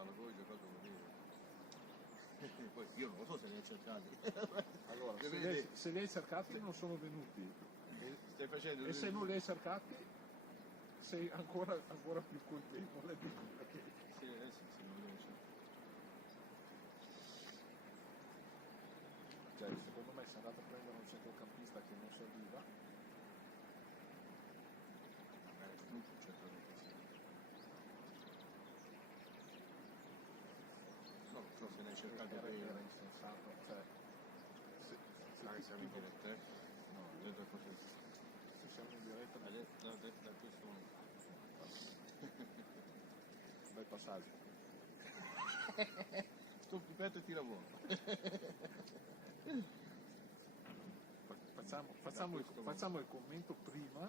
cercarlo, poi ho giocato con lui. Poi io non lo so se li hai cercati. Allora, Vedi? se li hai cercati non sono venuti. Stai facendo E se non li hai cercati sei ancora più colpevole di sì, adesso se non li hai cercati. Cioè, secondo me si è andato a prendere un centrocampista che non serviva. Magari non c'è un centrocampista. No, non so se ne hai cercati Era prima. insensato, cioè Magari siamo in diretta, no, vedo così. se siamo in diretta Da questo momento. bel passaggio. Sto pipetto e tira buono. Facciamo il commento prima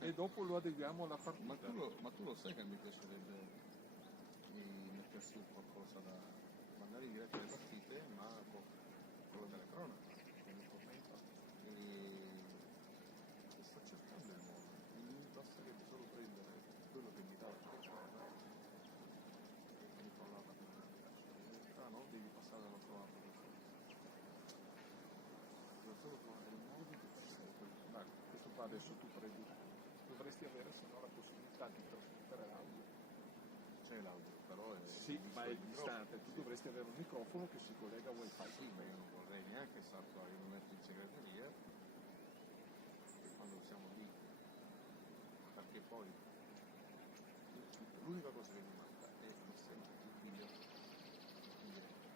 e dopo lo adeguiamo alla partita. Ma tu lo sai che mi piacerebbe mettersi qualcosa da mandare in diretta le partite, ma con quello delle cronache, con il commento. Quindi sto cercando il modo, mi basterebbe solo prendere quello che mi dà la giornata e mi parlava di una no, devi passare dall'altro lato. Devo solo trovare il modo di passare Ma questo qua adesso tu prendi, dovresti avere se no la possibilità di trasmettere l'audio. C'è l'audio, però è Sì, ma è distante, tu dovresti avere un microfono che si collega a wifi. Sì, ma io non vorrei neanche saltare, io lo metto in segreteria e quando siamo lì, perché poi l'unica cosa che mi manca è il video in diretta,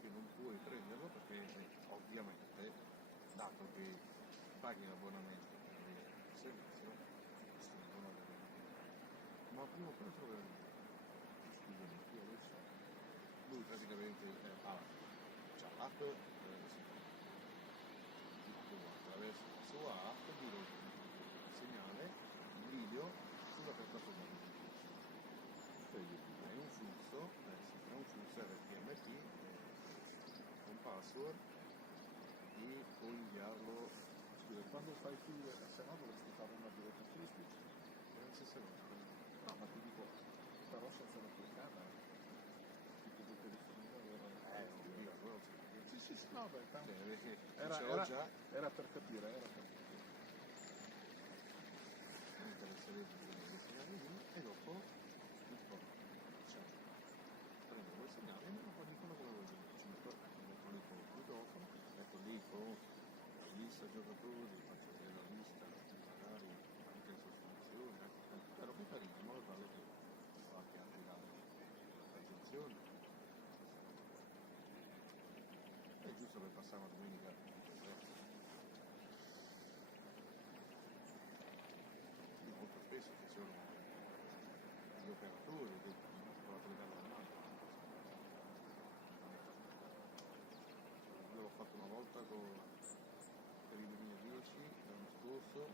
che non puoi prenderlo perché ovviamente, dato che paghi l'abbonamento per vedere il servizio, non avere. Ma prima o poi troveremo. Scusami, io adesso lui praticamente c'ha l'app attraverso la sua app diretta il segnale, il video sulla piattaforma di è un flusso, è un flusso RTMP con password e puoi inviarlo. Scusa, quando fai tu, se no dovresti fare una diretta Facebook. Non si sa. No, ma ti dico, però senza la telecamera. Tipo il telefonino Non dico, però sì, no, beh, tanto già. era per capire, Mi interesserebbe vedere i segnali lì e dopo mi porto, prendo quel segnale e me lo dicono come lo gestito, metto lì con il microfono, metto lì con la lista giocatori, faccio vedere la lista, magari anche le sostituzioni, però più carino, in modo tale che fa anche attirare l'attenzione. È giusto per passare una domenica. Molto spesso ci sono gli operatori che con la telecamera alla mano. Io l'ho fatto una volta per il 2010, l'anno scorso. È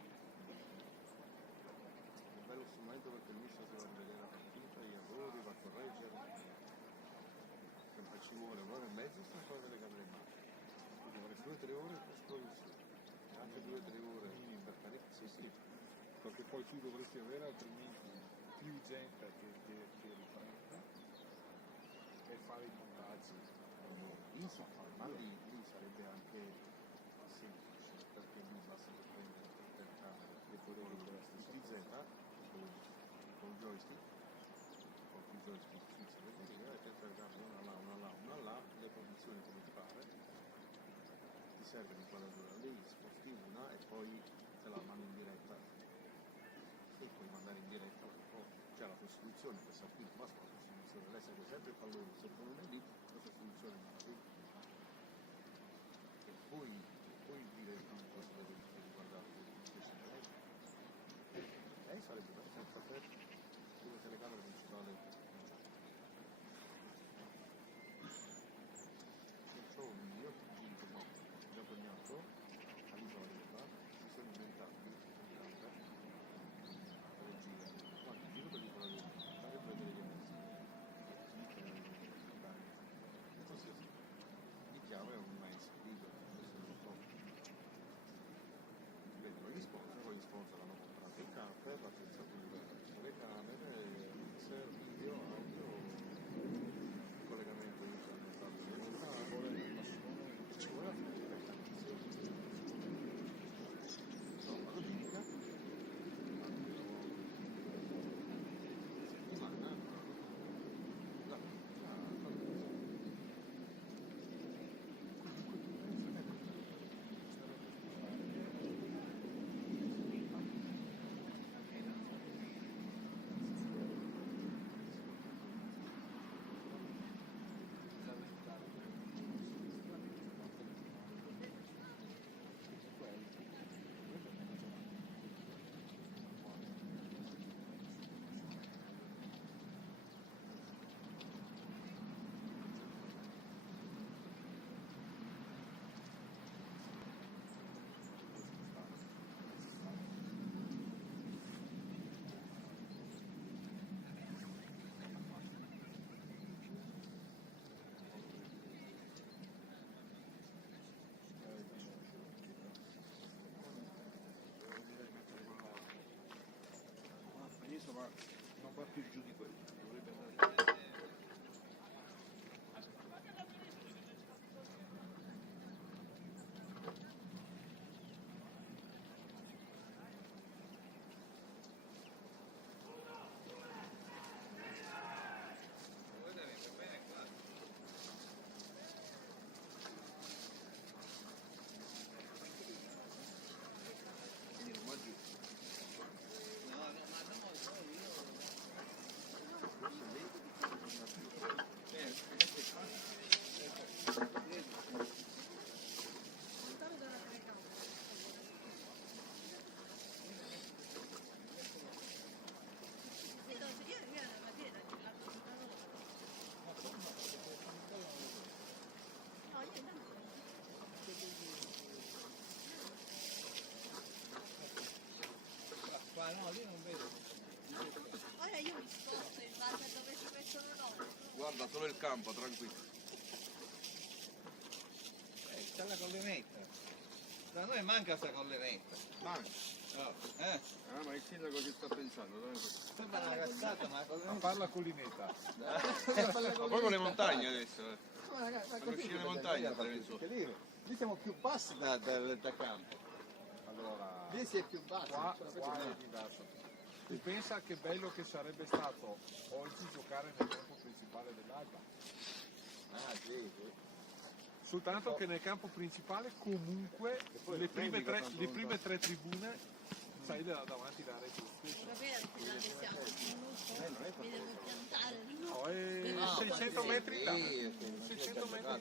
un bello strumento perché lui sa se va a vedere la partita, gli errori, va a correggere. Sempre ci vuole un'ora e mezza senza fare le camere in mano. Quindi avrei 2 o 3 ore per scorrere, anche 2 o 3 ore per fare. Sì. perché poi tu dovresti avere altrimenti più gente che riprende e fare i montaggi. Ma lì sarebbe anche semplice, perché lì basta che prendere per camera e poi il DZ con il joystick, senza vedere, e per caricare una là, le posizioni come ti pare, ti serve l'inquadratura lì, sposti una e poi te la mandi in diretta e puoi mandare in diretta c'è la sostituzione per sapere, basta la sostituzione, lei segue sempre il pallone, se non è lì la sostituzione è qui e poi dire cosa deve riguardare questi lei sarebbe senza te come telecamera principale c'ho un mio cugino giaponiato all'isola si sono inventati quanti giro per l'isola andare a prendere gli amici mi chiama è un maestro adesso non so vengono gli sponsor hanno comprato il camper, l'attrezzatura, le ma non va più giù di quello, dovrebbe andare. Quindi non va giù. No, lì non vedo. Ora io mi sposto in base a dove ci mettono loro. Guarda solo il campo, tranquillo. C'è la collinetta. Da noi manca sta collinetta. Manca. No. Ma il sindaco ci sta pensando. Sembra una cazzata, ma la Ma collinetta. parla collinetta. Ma poi con le montagne adesso. Ma ragazzi, ma Sono scene montagne a Treviso. lì siamo più bassi da campo. Allora, Lì si è più bassi. qua non ce la faccio è diverso. Tu pensa che bello che sarebbe stato oggi giocare nel campo principale dell'Alba. Ah, sì, sì. Soltanto che nel campo principale comunque poi le prime mica tre, tanto le lontano. prime tre tribune sai davanti la rete stessa. Va bene, scusate, siamo mi devo piantare, no? No, è No, 600 sì, metri là. sì, 600 metri là.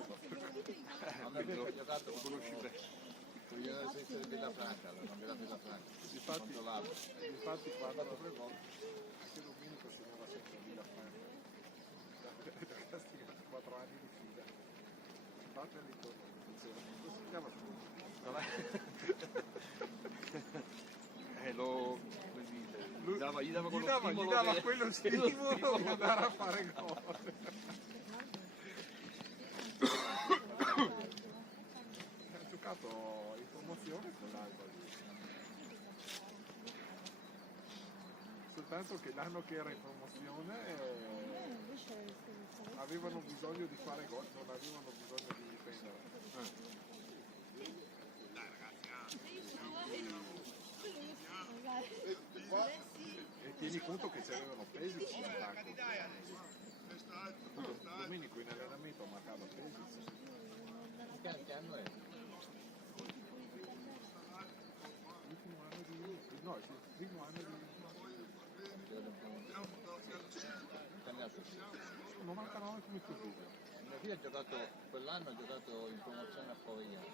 A me ho giocato conosci bene. Io ero senza Villafranca, allora, non era Villafranca. Infatti quando tre volte anche Domenico si muoveva sempre a Villafranca. Da castigati 4 anni di fila. Infatti lì torno, diceva, come si chiama Lo Lui- gli dava quello gli stimolo dava che- quello stimolo di andare a fare gol. Ha giocato in promozione con l'Alba lì. Soltanto che l'anno che era in promozione avevano bisogno di fare gol, non avevano bisogno di difendere. E tieni conto che c'erano pesi in attacco. Domenico in allenamento marcava pesi. Che anno è? L'ultimo anno di... no, il primo anno di... Che anno è? 99 come così. Mio figlio ha giocato, quell'anno ha giocato in promozione a Povegliano.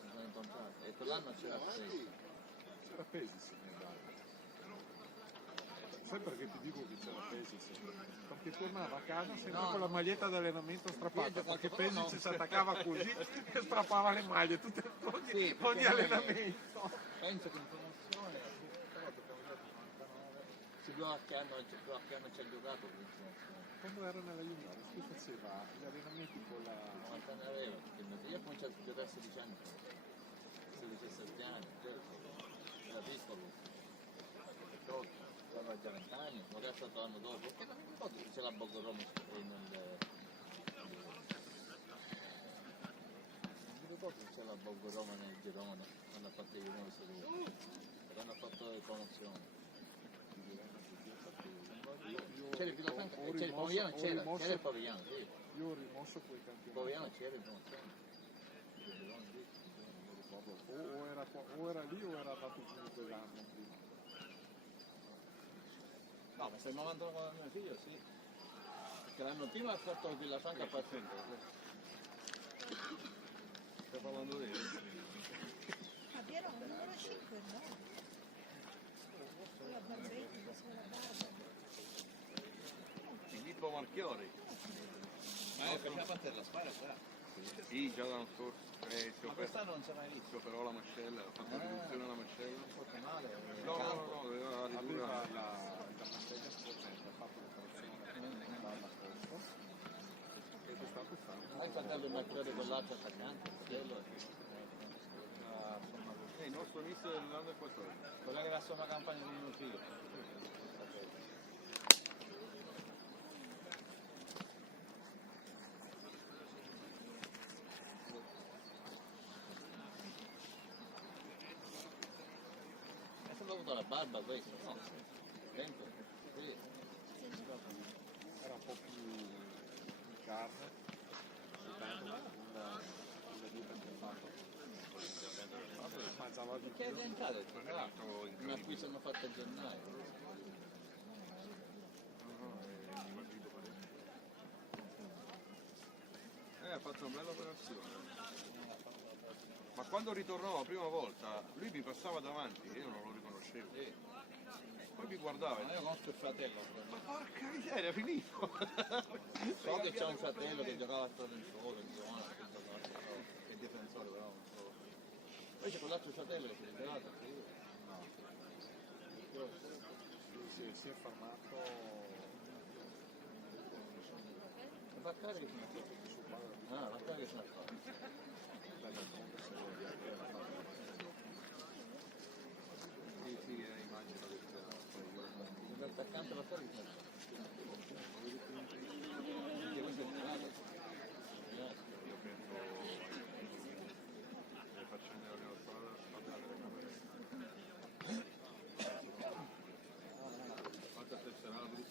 Si sono incontrati. E quell'anno c'era Pesi. C'era pesi, sì, sai perché ti dico che c'era pesi? Sì. Perché tornava a casa sempre No, con la maglietta d'allenamento strappata, Io ho perché giocato- Pesi no. ci si attaccava così e strappava le maglie tutte, ogni, Sì, perché ogni noi- allenamento. Penso che in promozione, però giocavo già nel 99. Si qualche anno ci ha giocato in promozione. Quando era nella juniores, lui faceva gli allenamenti con la... 90 anni aveva, perché mio figlio ha cominciato a giocare a 16 anni. 16-17 anni, era piccolo. 18, aveva già 20 anni, magari è stato l'anno dopo. Perché non mi ricordo che c'è la Bogoroma non mi ricordo che c'è la Bogoroma nel girone, quando ha fatto il girone seduto. Però hanno fatto le promozioni. C'era il Villafranca, c'era il Povegliano, c'era il Povegliano, sì. Io ho rimosso quei Il campionati. Povegliano c'era in promozione. Il girone, sì. Non ricordo. O era lì o era andato giù quell'anno prima. No, ma stai mandando con mio figlio, sì. Perché l'anno prima ha fatto il Villafranca a partita. Stai parlando di Ma Piero, il numero 5 no? La Barbetti, la Barba. Filippo Marchiori. Ma è faceva parte della squadra qua. Sì, già l'anno scorso. Ma quest'anno non si è mai visto. Però la mascella, ha fatto riduzione alla mascella. Un po' male. No, aveva la Aveva ridura. la mascella sporgente, ha fatto l'operazione dalla posto ed è stato Ma il fratello il maggiore dell'altro attaccante, il fratello. suo inizio dell'anno e 14. Quella che va sopra la campagna di mio figlio. È sempre avuto la barba questa, no? Dentro? Sì. Era un po' più di carne, una dieta che ho fatto. Mangiava di Che è più. diventato? Una acquisto hanno fatto a gennaio. Ha fatto una bella operazione. Ma quando ritornò la prima volta, lui mi passava davanti e io non lo riconoscevo. Sì. Poi mi guardava Ma e io conosco il fratello. ma porca miseria, è finito! So che c'è un fratello che giocava a Torrensolo, che è difensore però non so. Poi c'è quell'altro fratello che si è ritirato anche io. Si è fermato E Baccari che sono fatto? Ah, Baccari che sono fatto. Sì, sì, immagino che sia. L'attaccante Baccari che sono fatto. Perché lui si è ritirato. Io penso le faccende della strada abbiano delle camere. Fatte a tesserarli.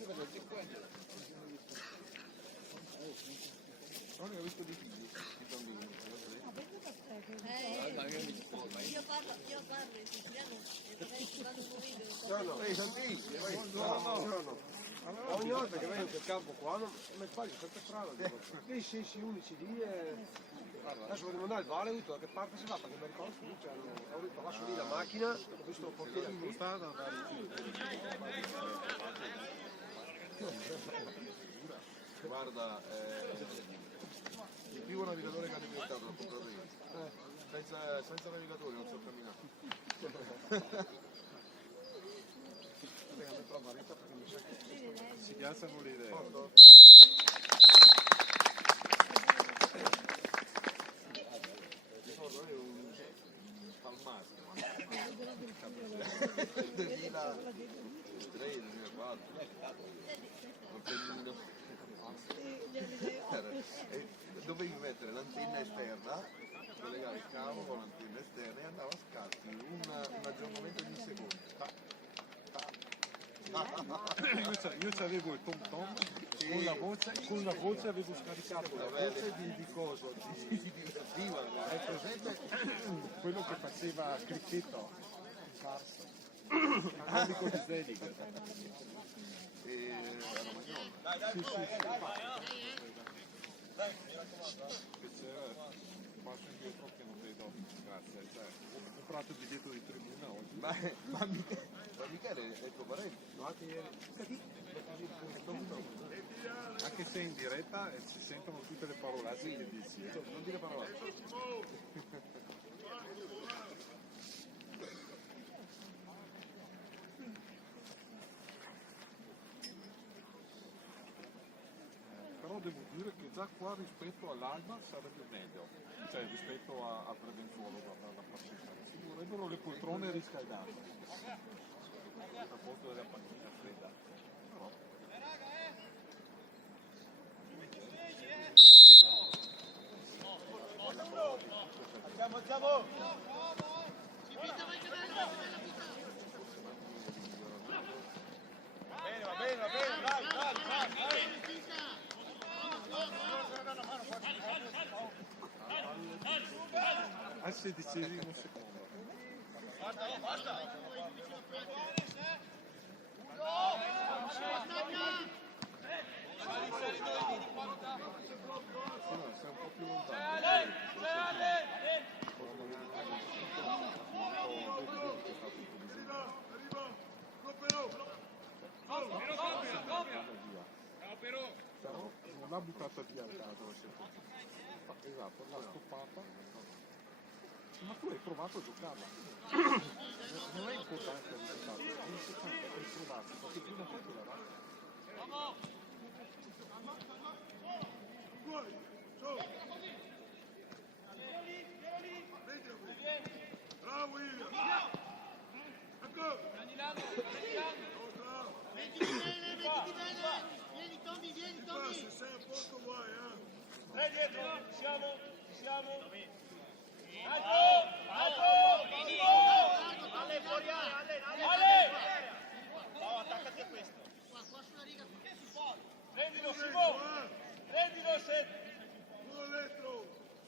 Io vedo il 50. Non ne ho visto di figli, di bambini. Io parlo in siciliano e quando video. Buongiorno, Santi, buongiorno. Allora, ogni volta che vengo sul campo qua non mi pare sempre strano, dico, lì scesi unici lì e adesso vogliamo andare al vale, ho detto da che parte si va perché mi ricordo che lì ho detto lascio lì la macchina, ho visto un portiere qui. guarda, il primo navigatore che ha diventato l'ho comprato io. Senza navigatore non so camminare. Si piazzano le idee. Ricordo io un palmasco 2003, 2004, un pennino. E dovevi mettere l'antenna esterna, collegare il cavo con l'antenna esterna e andava a scatti un aggiornamento di un secondo. Io c'avevo il tom tom con la voce avevo scaricato la voce di coso, hai presente quello che faceva Cricchetto in Cars, Americo di Zelig. E a Romagnolo. Sì, che c'era, passo indietro che non vedo, grazie, cioè, ho comprato il biglietto di tribuna oggi. Ma Michele è tuo parente? Anche se in diretta si sentono tutte le parolacce che dici. Non dire parole. Però devo dire che già qua rispetto all'Alba sarebbe meglio, cioè rispetto a Prevenzuolo, guarda la partita. Ci vorrebbero le poltrone riscaldate al posto della panchina fredda. Però al 16° secondo. Sì, no, sei un po' più lontano. Però non l'ha buttata via il caso la scelta. Esatto, l'ha stoppata. Ma tu hai provato a giocarla. Non è importante il risultato, è importante provarsi, perché prima o poi te la va.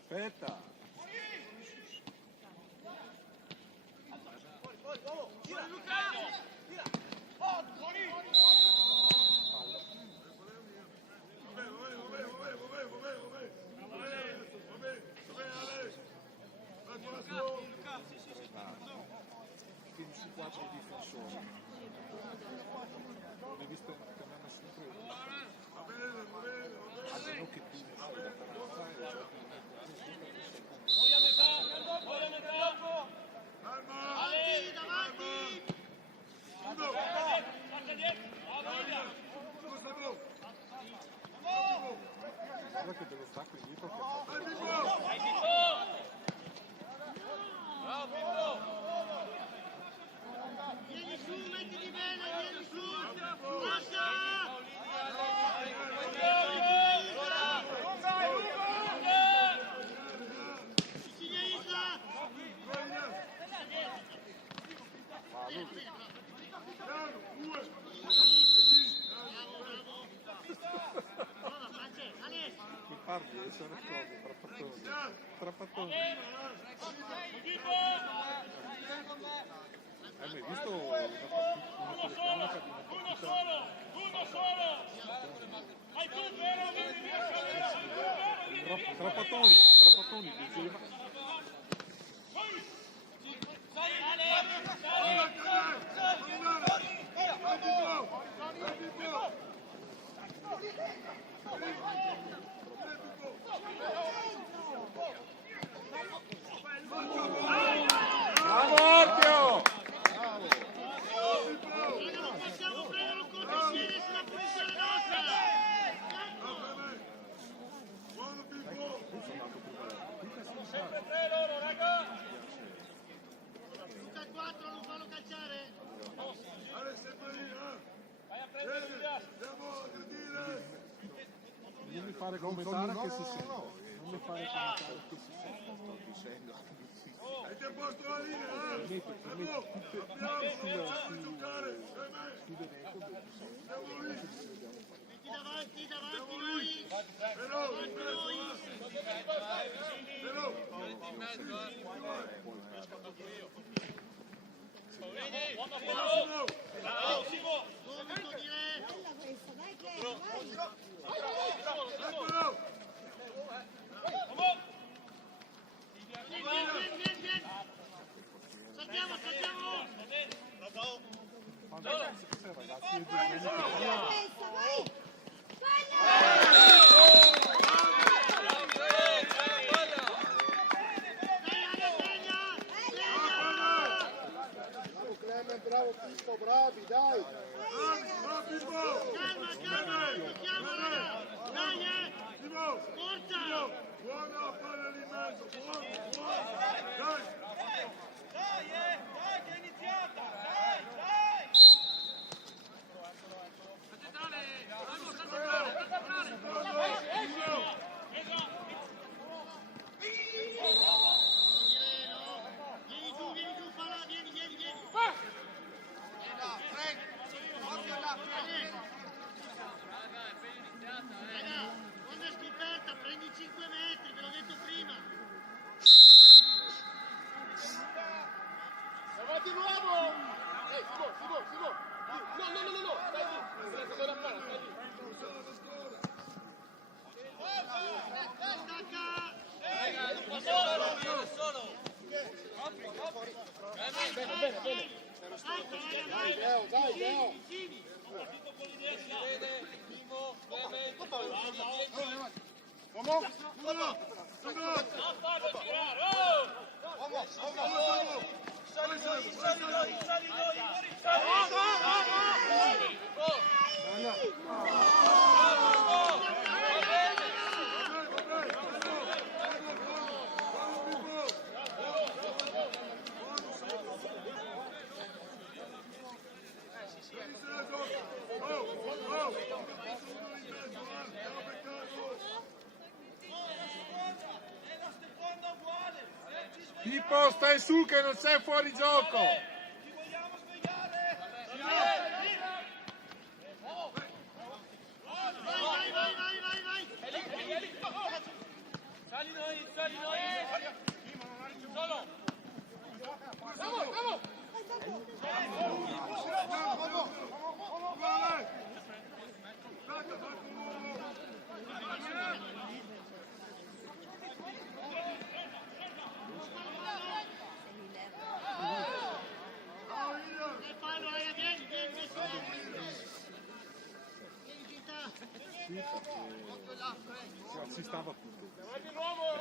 Aspetta. Quindi su 4 difensori. Hai visto che mi hanno sempre almeno che tu non sei da Taranza e giochi guarda che dello stacco indietro che ha fatto Vieni su, mettiti bene, vieni su! Lascia! Signa Isla! mi parli sono cose trappattoni hai mai visto una telecronaca di una partita trapattoni diceva bravo Orchio! Non possiamo prendere un contropiede sulla punizione nostra! Luca 4, non fallo calciare! Non mi fare commentare che si sente non mi fare commentare che si sente sto dicendo metti sull'elenco Metti davanti noi! Davanti noi! Subito direi! Bella questa, dai che vai! Vieni! Saltiamo! ragazzi Bella questa, vai! bravo Pippo bravi dai Calma, Pippo, stai su che non sei fuori gioco! Sali noi! Solo! Bravo! Si stava tutto.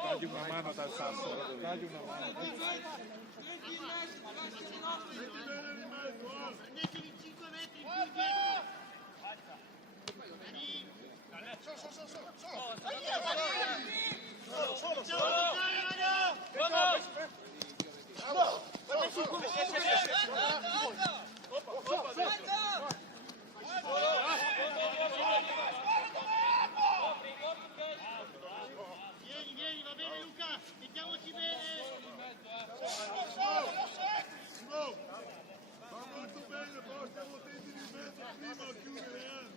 Dagli una mano dal sasso. Dagli una mano. Prendetevi 5 metri in più indietro. Vieni, va bene Luca, mettiamoci bene. Va molto bene, poi stiamo attenti di mezzo prima a chiudere.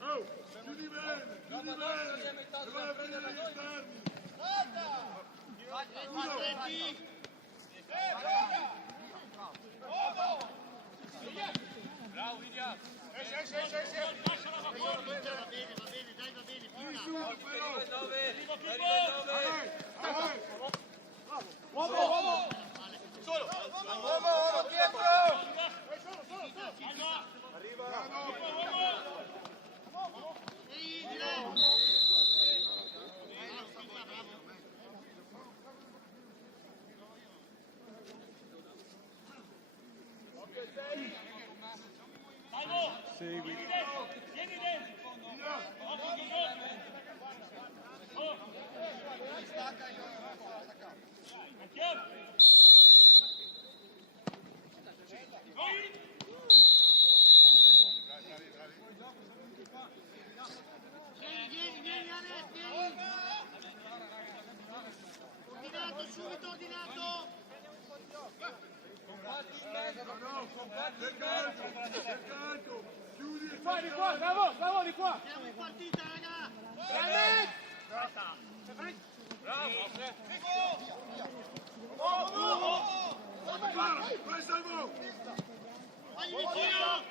Oh, chiudi bene, e vai a prendere gli esterni. Bravo, William. Va bene, dai, va bene. Vieni su, però. Uomo! Solo! Uomo, dietro! Ehi, di là! Segui. Vieni dentro! Vieni, Alex, vieni! Ordinato, subito ordinato! Cercato, chiudi. Di qua, bravo, di qua! Siamo in partita, raga! Vai Salvo! Vai vicino!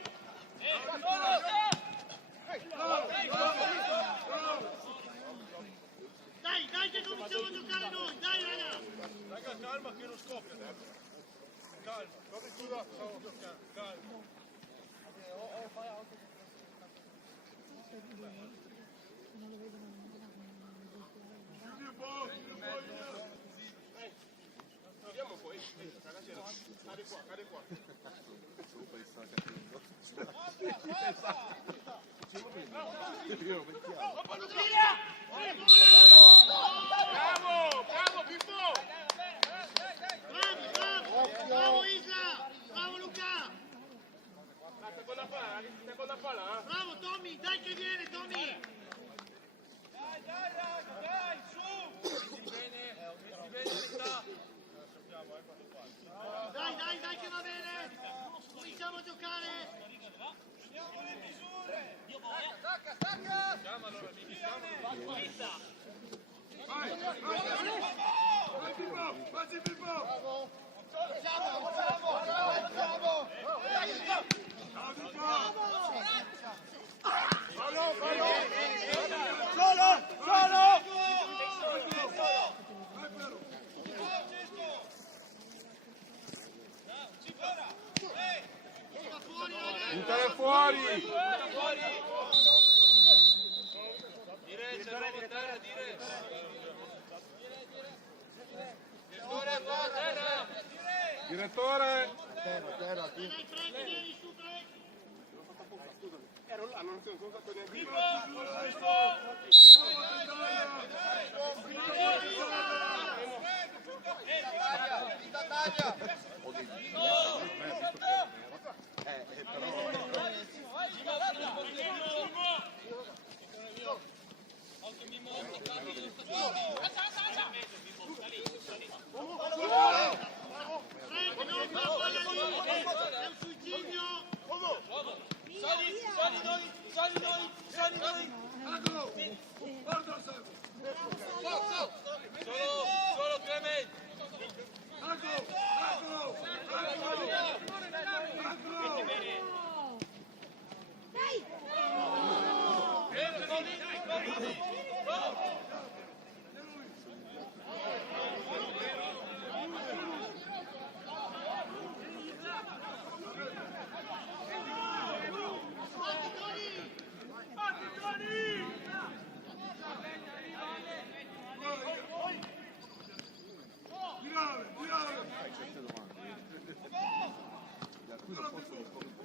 Dai che cominciamo a giocare noi, dai raga! Raga, calma che non scoppia. Calma, come scusa, stavo giocando, calma. Chiudi un po', Andiamo poi, ragazzi, cade qua. Super sta capendo. Io mettiamo. Bravo Pippo! Bravo Isla! Bravo Luca! Stai con la palla, Bravo Tommy, dai che viene Tommy! Dai, su! Dai che va bene! Cominciamo a giocare! Andiamo le misure! Stacca! Vai Pippo! Buttare fuori! Direttore! Dai Frank, vieni su Frank! Ero là, non sono stato neanche Però... Solo Clemente. Certe domande da cui non posso rispondere.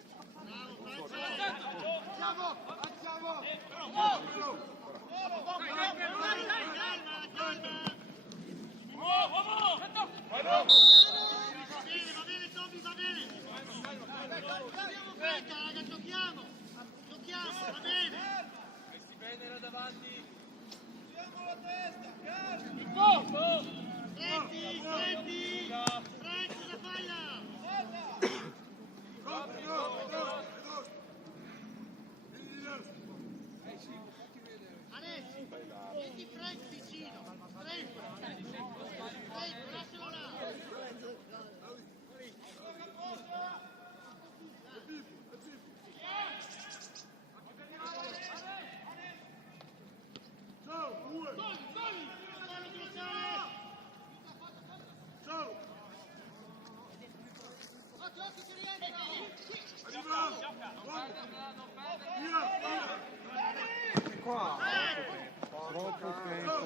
Va bene Tommy, va bene. Abbiamo fretta, raga, giochiamo, va bene. Messi bene là davanti. Senti, Frank, cosa fai là? Adesso, metti Frank vicino, Frank, lascialo là. Qua, troppo tempo.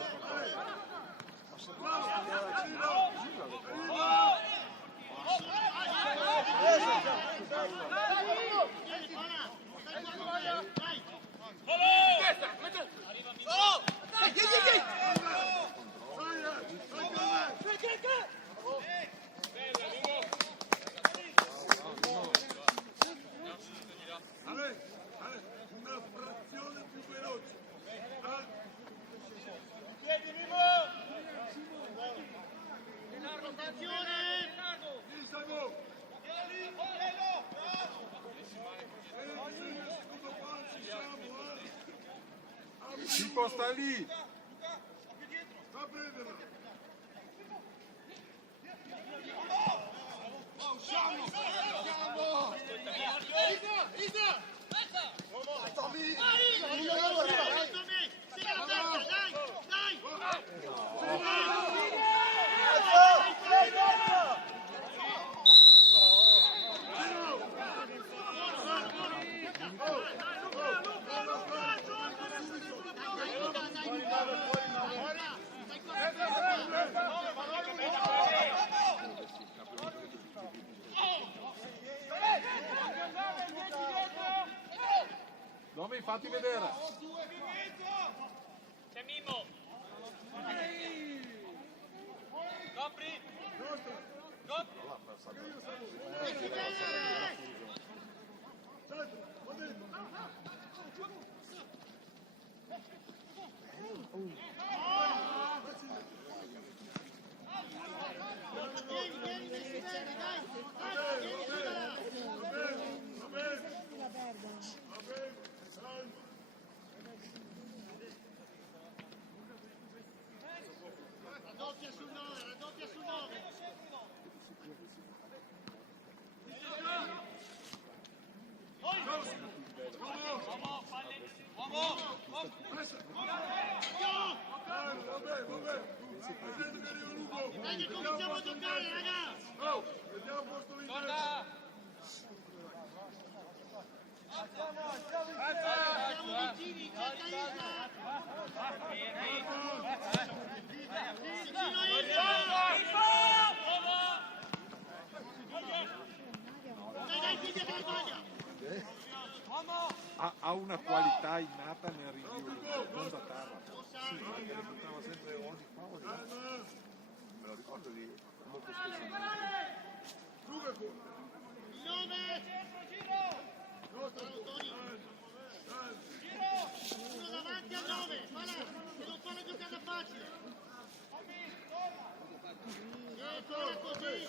Una frazione più veloce. Si posta lì. Va prendere. Domi, fatti vedere. C'è Mimmo. Copri. Raddoppia sul 9. Dai che cominciamo a giocare, ragazzi! Vediamo posto lì. Siamo vicini, cerca Isla! Vicino Isla! Dai, figlia che sbaglia! Ha una qualità innata nel rinvio, non da terra. Sì, perché li buttava sempre o di qua o di là. Me lo ricordo lì molto spesso. Il 9! Bravo, Toni! Uno davanti al 9, va là, che non fa la giocata facile! Falla così!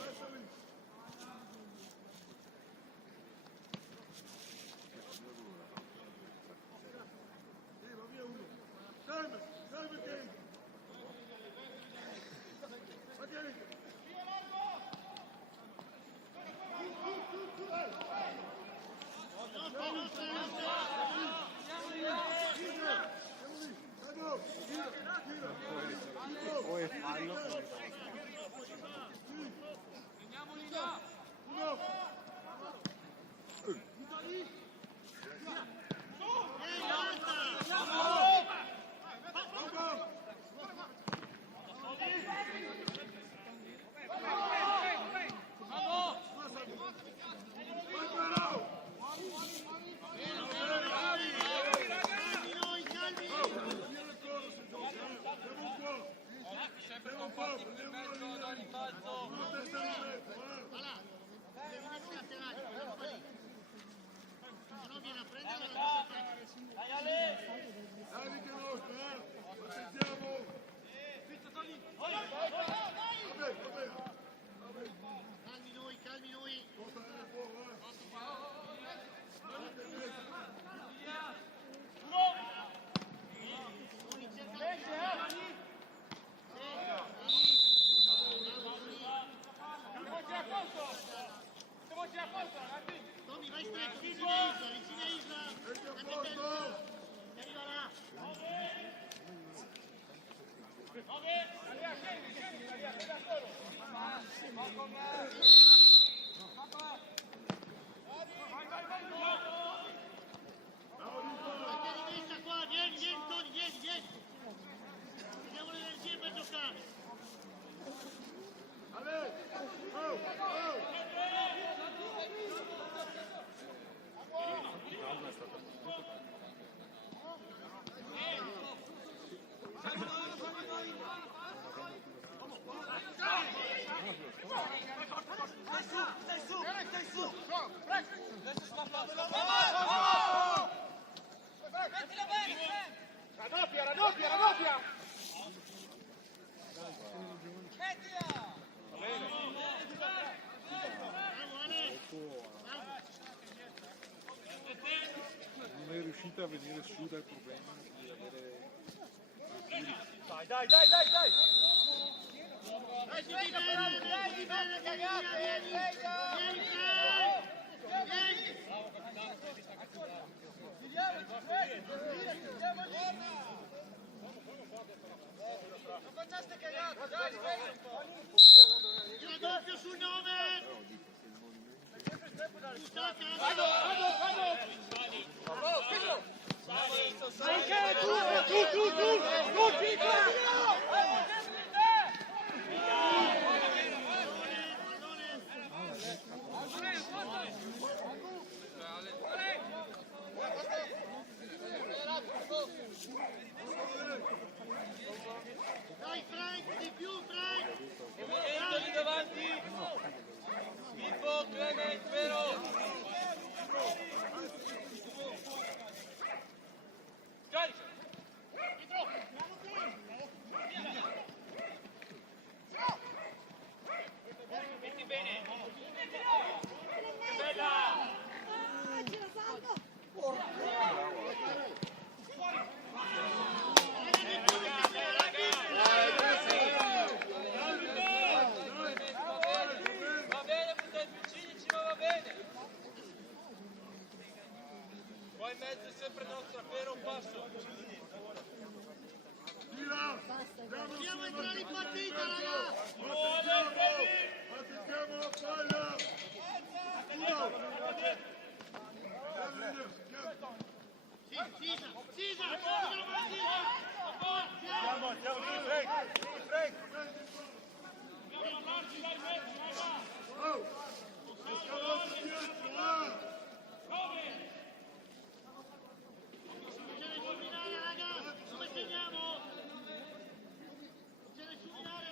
Anche di vista qua, vieni Tony, vieni. Vediamo le energie per giocare. Calma è stata molto bella. Raddoppia! Non è riuscita a venire su dal problema di avere Dai! Mettiti bene, vieni. Non facciate cagate, dai, Il doppio sul 9. Dai Frank, di più Frank. Lì davanti! Pippo, Clement, vero! Carica! Metti bene! Bella! Va bene, potete più cinici, ma va bene! Qua in mezzo è sempre nostra, per un passo! Dobbiamo entrare in partita, ragazzi. Attacchiamo la palla! Sisa, Andiamo, Frank! Bisogna combinare, ragazzi. Come segniamo? Bisogna combinare.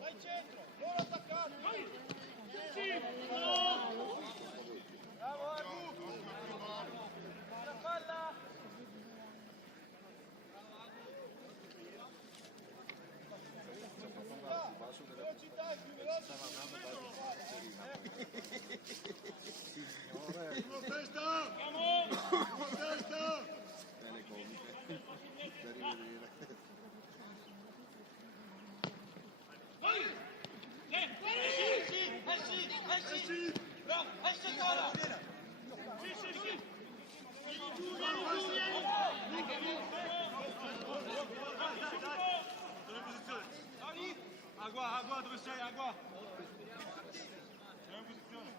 Vai centro, loro attaccati! Bravo Agu! La palla! Velocità, più veloce! Testa! Testa! Belle comiche. Da rivedere. Agua, dove sei? Agua! Sei in posizione!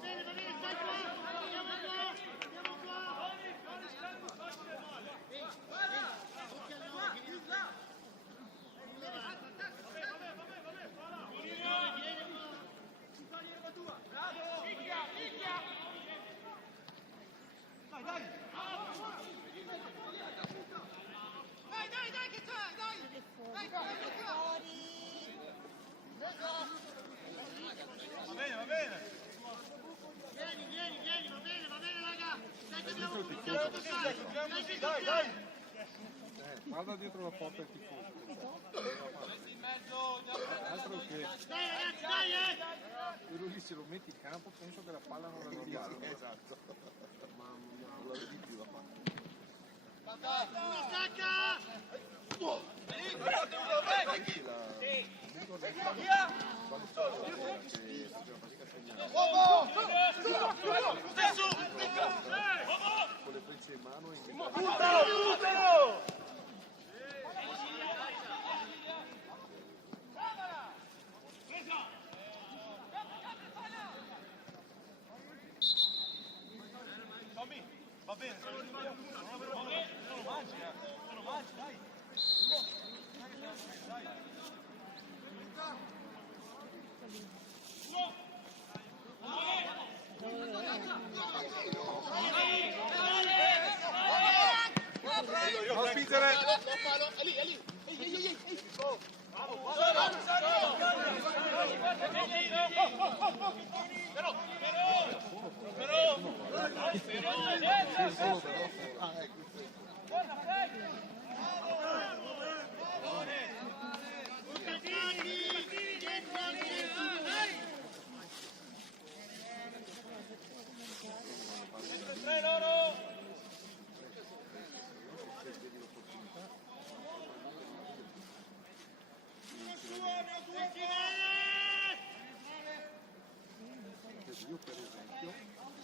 Va bene, stai qua. Andiamo qua. Dai, che c'è, dai! Dai, fuori! va bene. Vieni, va bene, raga. Dai che abbiamo Dai, iniziato a toccare. Dai che Dai. tocchiamo. Guarda dietro la porta il tifoso. Altro che Dai ragazzi, dai, quello lì se lo metti in campo penso che la palla non la vediamo. Esatto. Mamma mia, non la vedi più la palla. Una stacca. Anche con le frecce in mano e Buttalo! Tommy, va bene, se non lo mangi, dai. Non spingere! Io per esempio,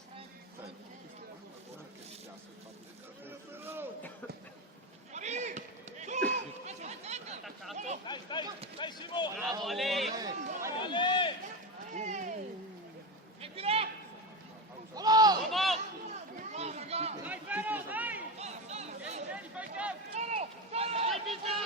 sai, questo qua è una cosa che mi piace il fatto di Dai Simo! Bravo Ale! Dai Ferro, dai! Fai il campo! Dai pizza.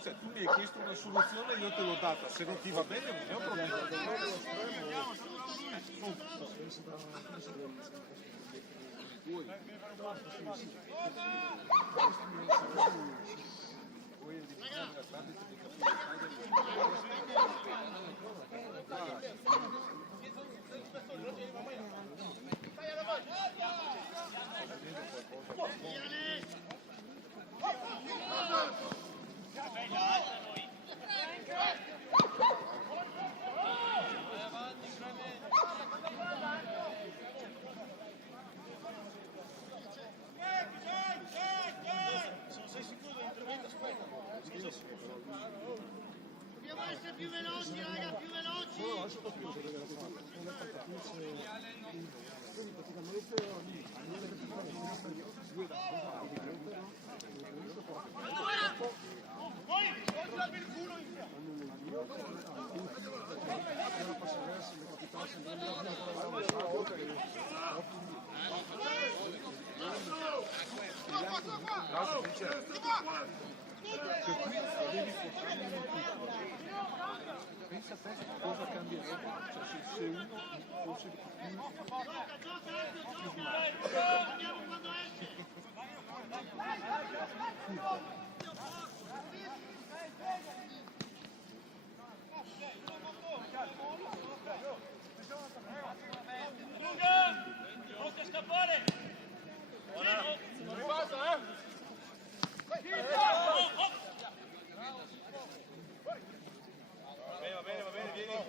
Cioè, tu mi hai chiesto una soluzione e io te l'ho data, se non ti va bene non è un problema. Dobbiamo essere più veloci, raga, più veloci. Che qui devi portarmi in tutto. Pensa a te cosa cambierebbe, cioè se uno fosse più Andiamo quando esce. Lunga! Pronto a scappare! Non ripassa, eh! Va bene, vieni.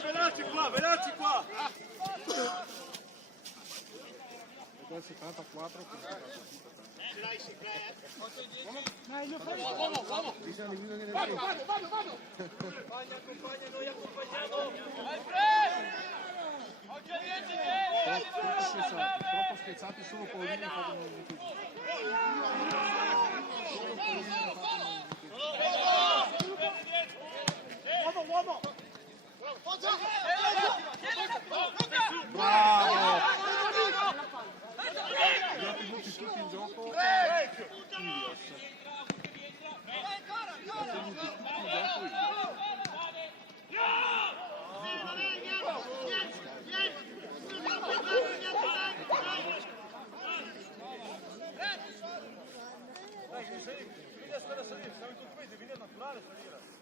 Veloci qua, veloci qua! Del 74 che troppo scherzati solo Paolini fanno un Uomo! bravo! Gli altri minuti tutti in gioco Ilios. Vieni a salire, siamo in compiti, vieni a naturale salire.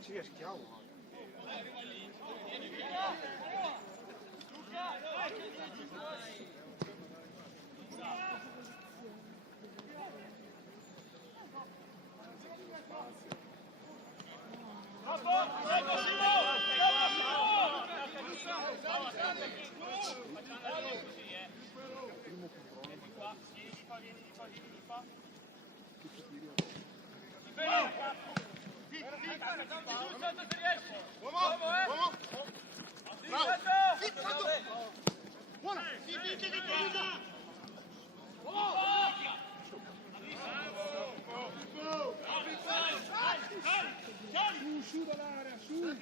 Sì, è schiavo. Su dall'area, su!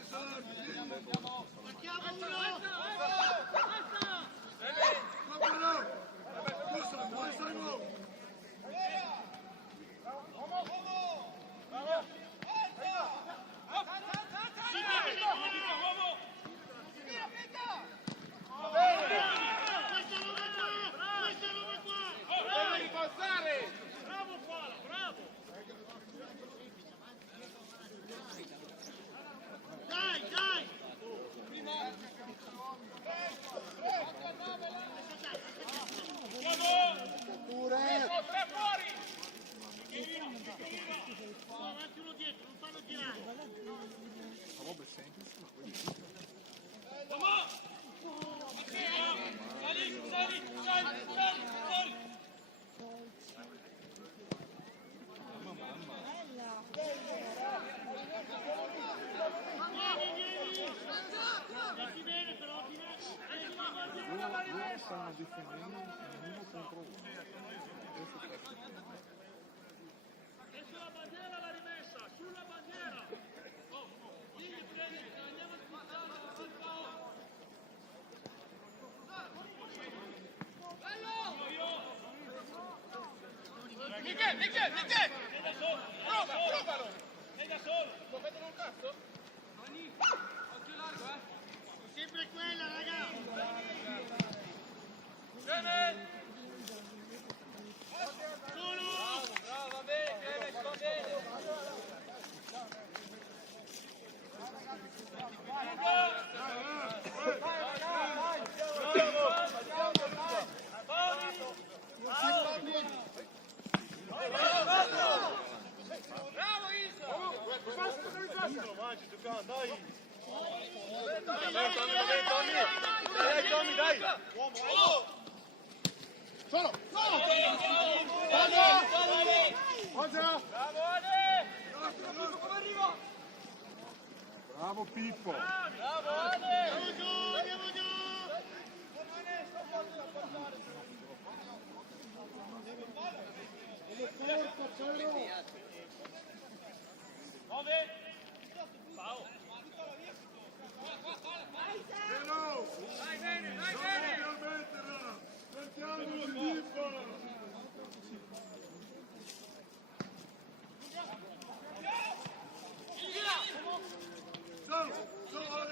Robe semplici, ma quelli loro stanno difendendo uno contro uno. E sulla bandiera l'ha rimessa, sulla bandiera! Andiamo a sputtare! Provalo! Sei da solo! Lo vedono un cazzo? Occhio largo, Sempre quella, raga! Bene! Solo! Bravo, va bene, Clemens, va bene! Bravo Isa! Lo mangi, Giucano, dai! Dai Tommy, dai! Solo! Forza! Bravo Ale! Bravo Pippo! Bravo Ale! Andiamo giù, andiamo giù! Muove! Pau! Hello! Dai bene, dai Non bene! dobbiamo metterla! Mettiamo di Pippo! Solo! Solo!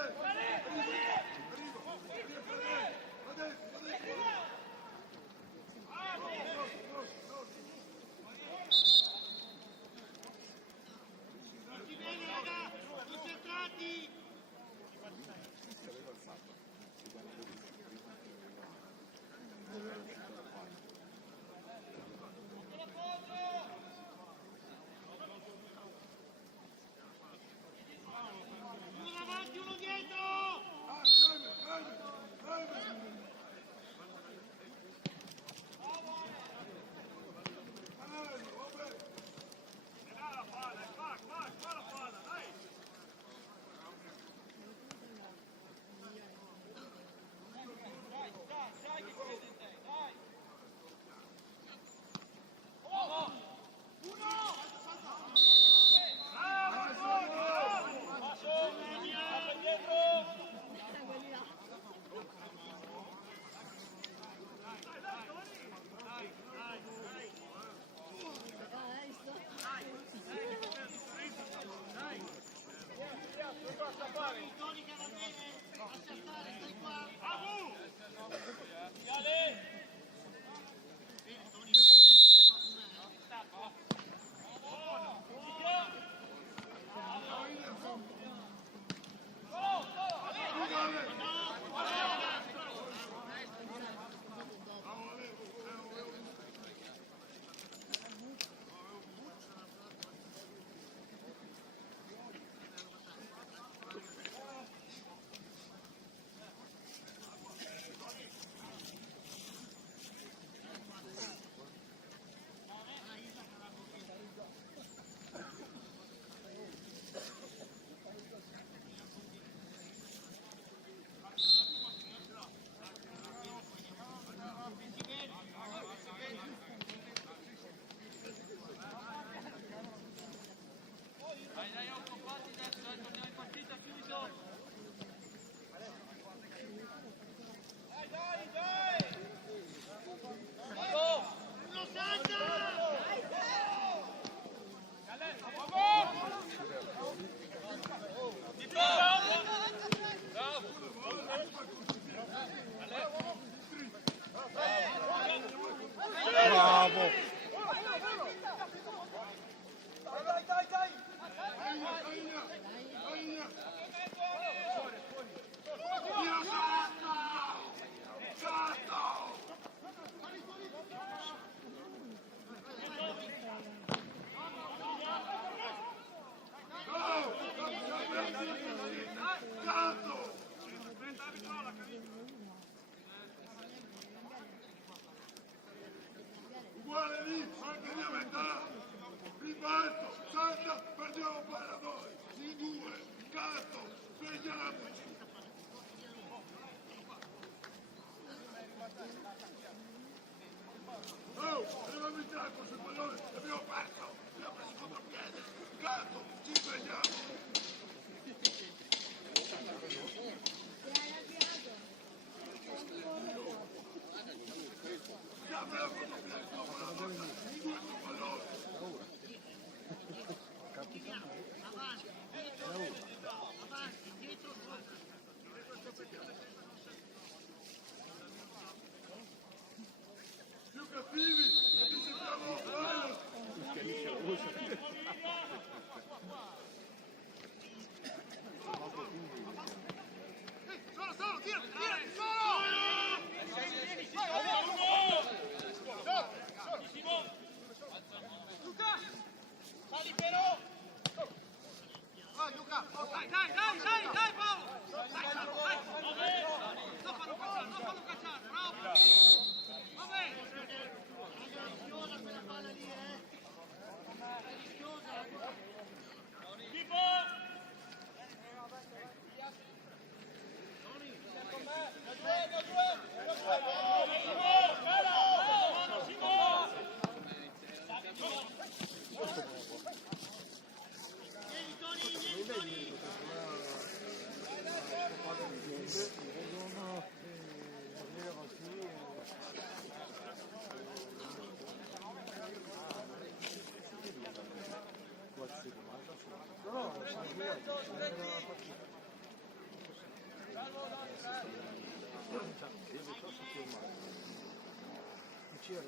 uscire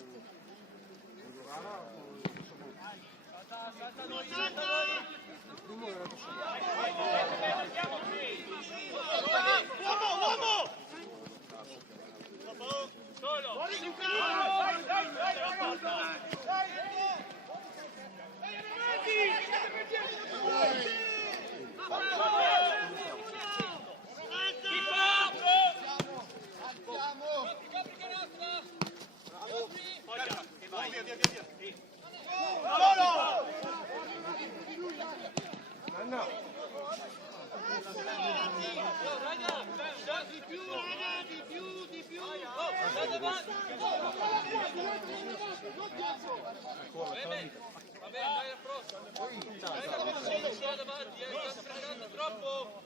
Novara o il primo era Uomo! Solo! Fuori troppo!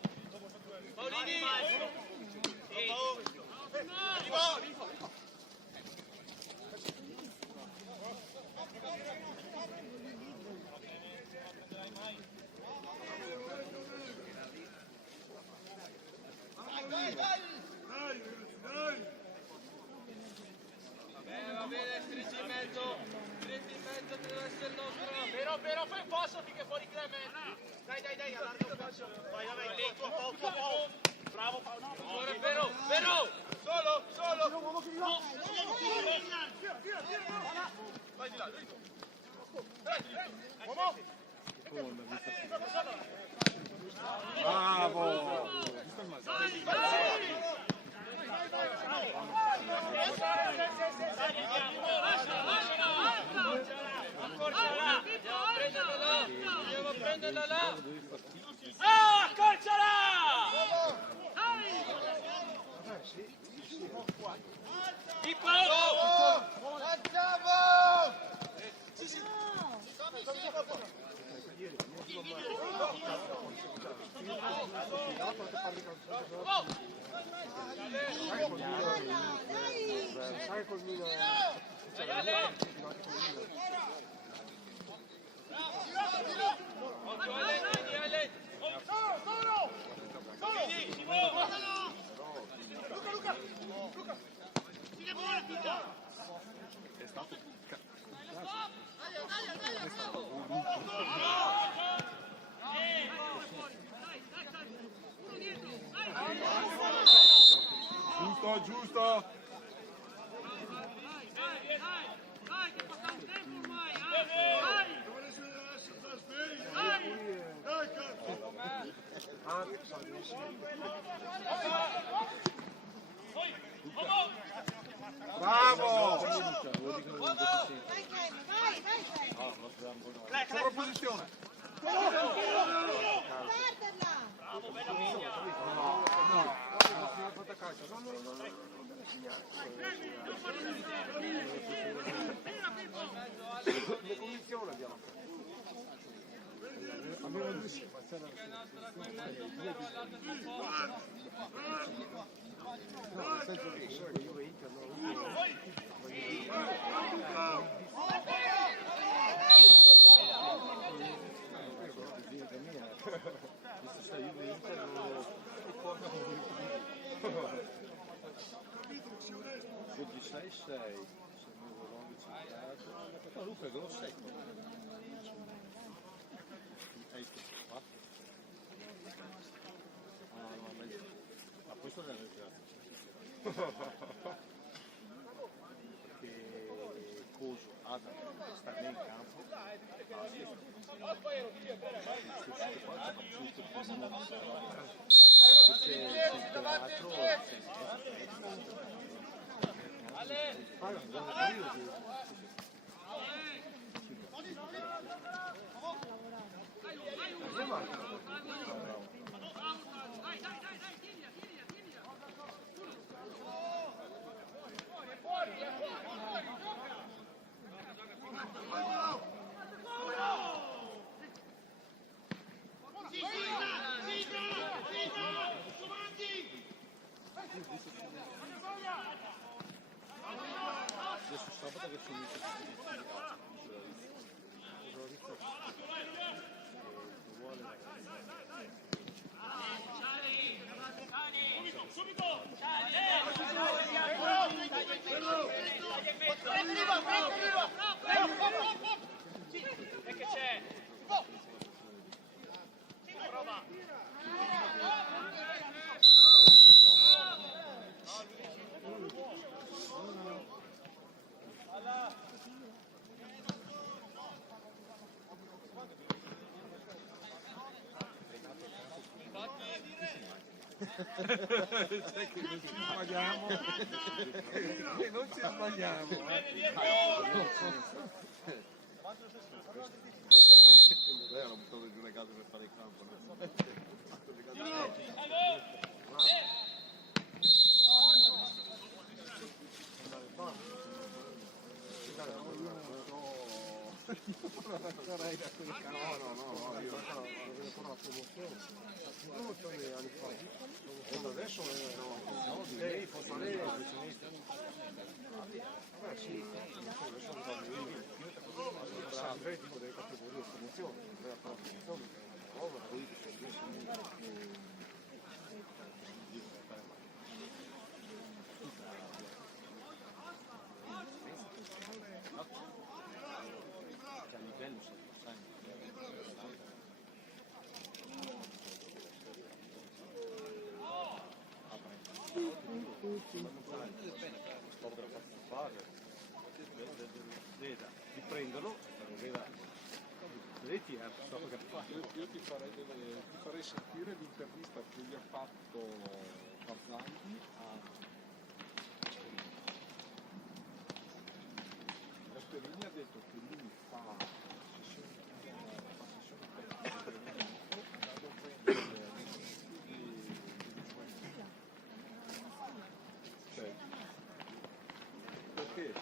Paolini! Va bene, stringi in mezzo, che deve essere il nostro. Però fai un passo finché fuori Clement. Dai, allarga un passo. Vai, lì, tuo po'. Bravo Paolo. Vero. Solo. Vai di là, dritto. Uomo. bravo! Andiamo a prenderla là! Ah, accorciala! Di Paolo! Sai col Milan. Occhio Ale! Solo! Si muove! Luca! Tira buona pizza! È stato giusto! Dai, che passa un tempo ormai! Bravo! Vai, Sovrapposizione! perderla! Bravo, bella Miglia! Le condizioni abbiamo. Abbiamo due no, nel senso che io e Inter questo sta io e Inter di 6-6 no, Luca è grosso Ma questo non è ritirato. perché Coso Adam sta bene in campo adesso sabato che finisce Subito! Sai che non ci sbagliamo e non ci sbagliamo. L'hanno buttato giù le case per fare il campo. Adesso no, di lei fosse lei professionista. Vabbè sì, adesso Andrea tipo delle categorie di promozione, Andrea fa la promozione, prova, poi di prenderlo, vedi, io ti farei sentire l'intervista che gli ha fatto Barzagli a Gasperini. Ha detto che lui fa sessioni perché?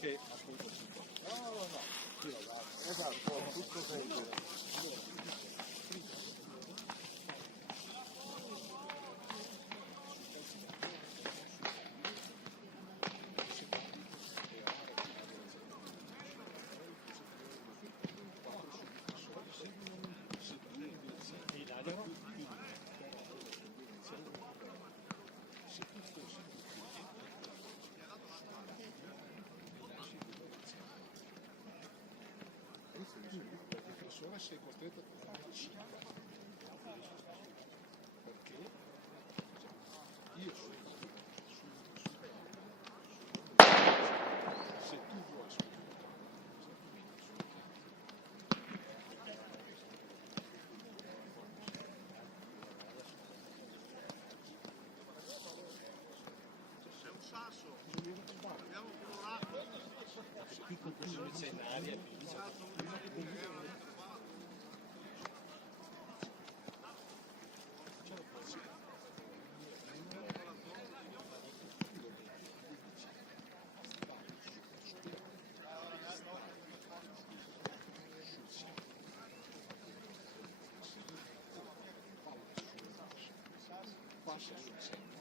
Che appunto esatto, tutto sempre. Sei costretto a fare 5 perché io sono se tu vuoi C'è un sasso, abbiamo colorato. C'è in aria. passa sul centro.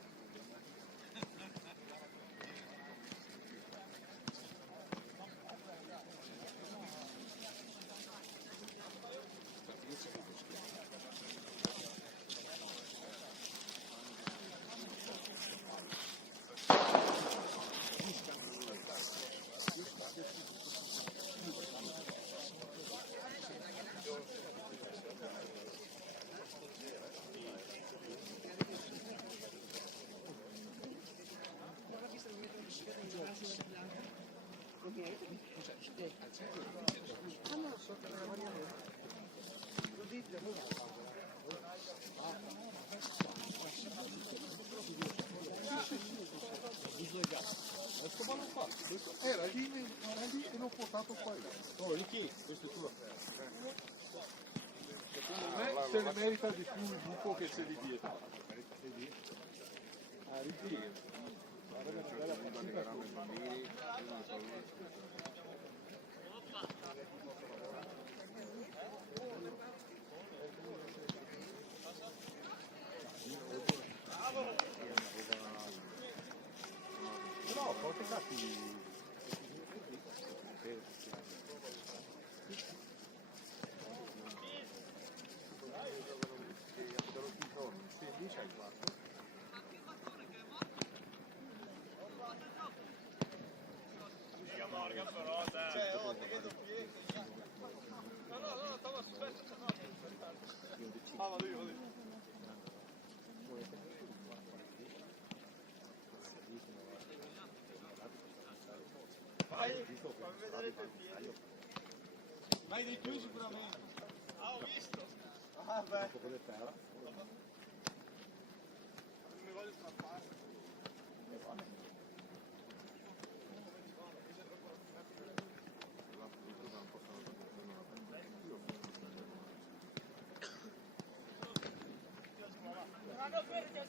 Era lì e l'ho portato qua. Oh, Ricky, questo è tuo. Secondo me se ne merita di più il buco che c'è lì dietro. Ah, Ricky. Guarda che bella no, porta cazzi. vado io. Vai, fammi vedere i tuoi piedi. Vai di più sicuramente. Ah, ho visto. Ah, beh. Non mi voglio strappare. Vanno per il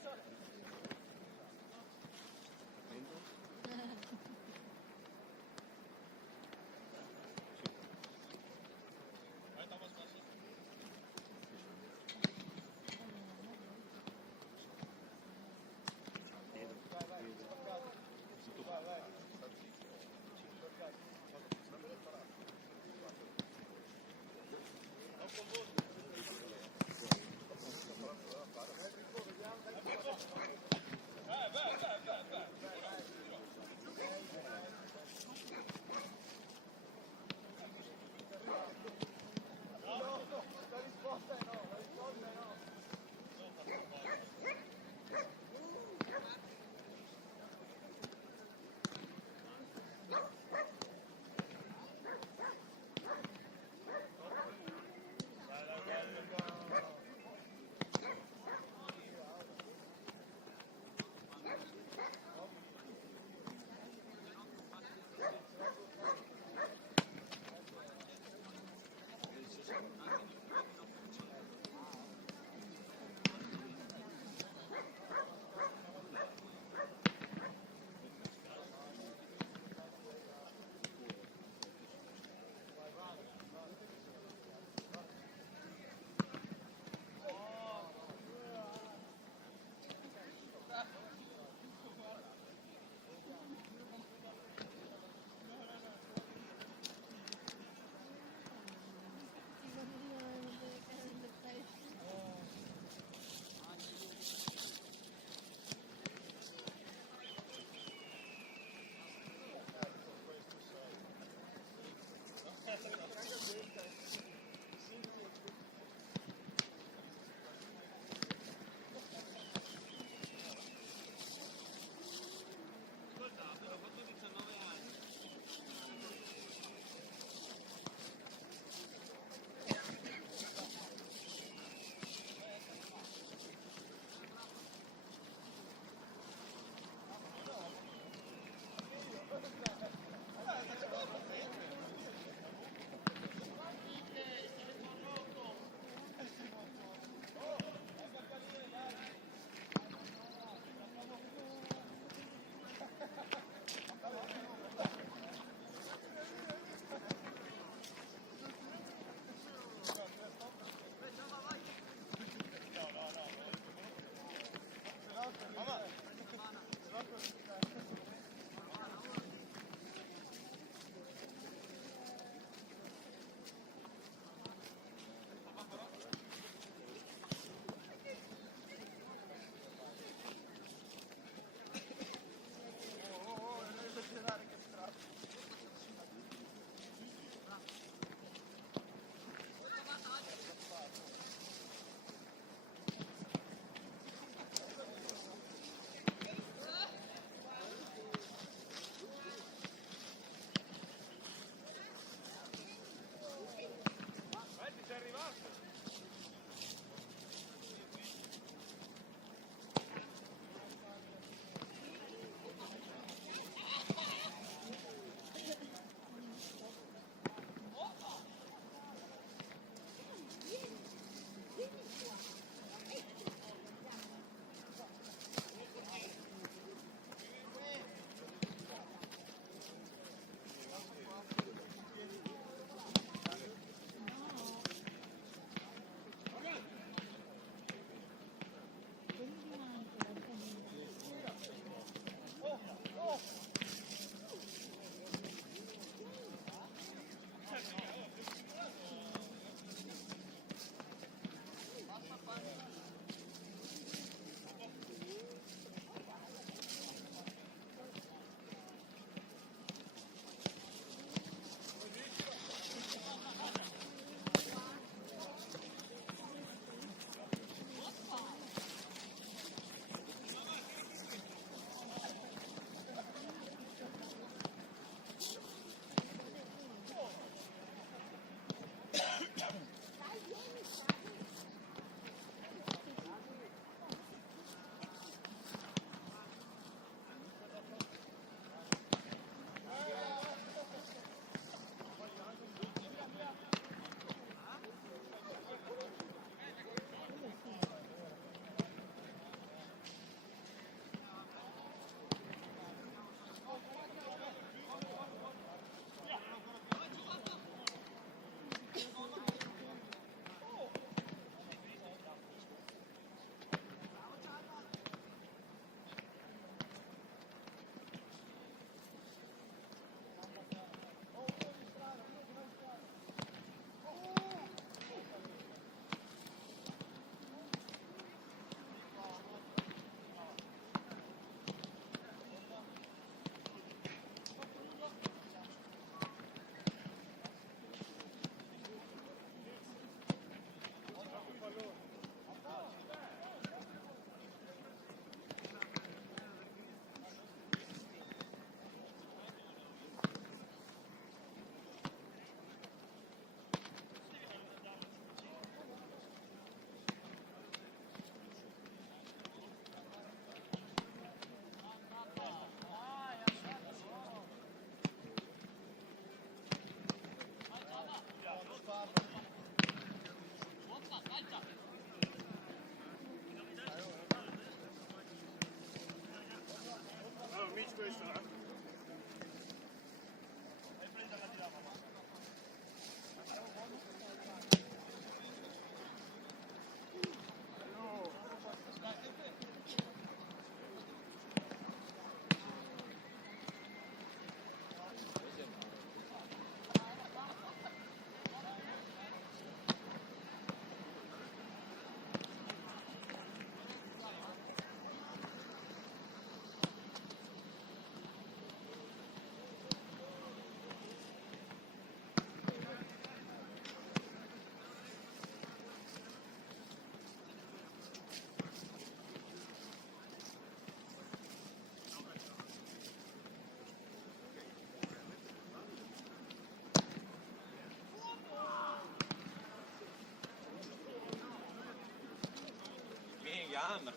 Milan.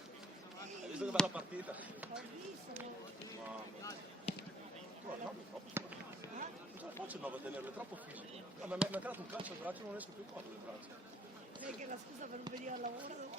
Hai visto che bella partita? Ho visto. Guarda, no, è troppo. Non ce la faccio nuovo a tenerlo, è troppo fisico. No, mi ha tirato un calcio al braccio, non riesco più a muovere il braccio. Perché è la scusa per non venire al lavoro.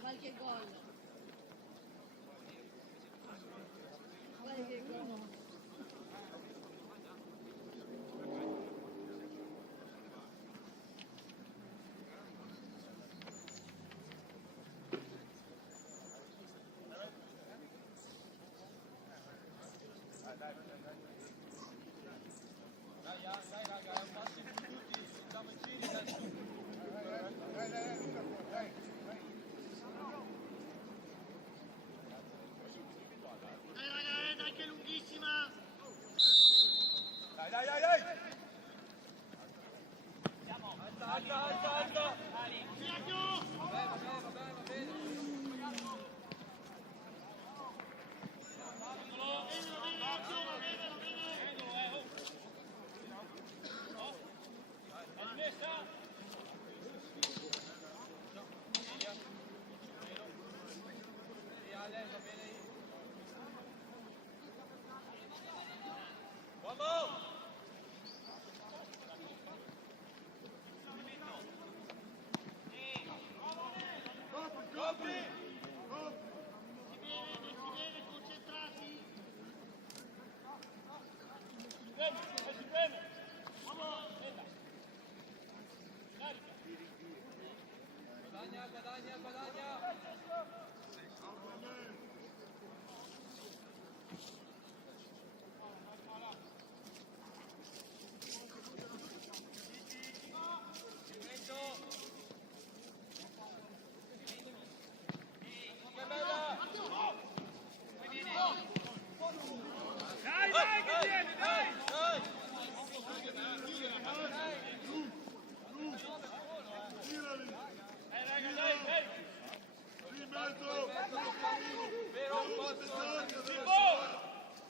Qualche gol. Qualche gol.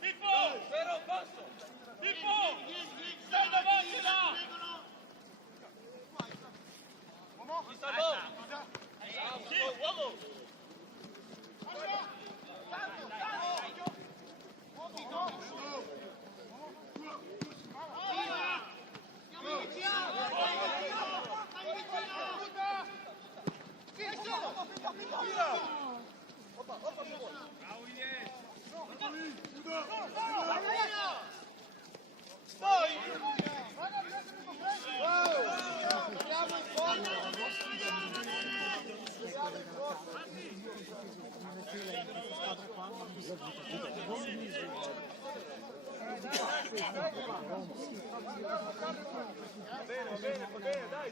Pippo! Vero, posso! Pippo! Stai davanti là! Ci sta Sì, uomo! Va bene, dai.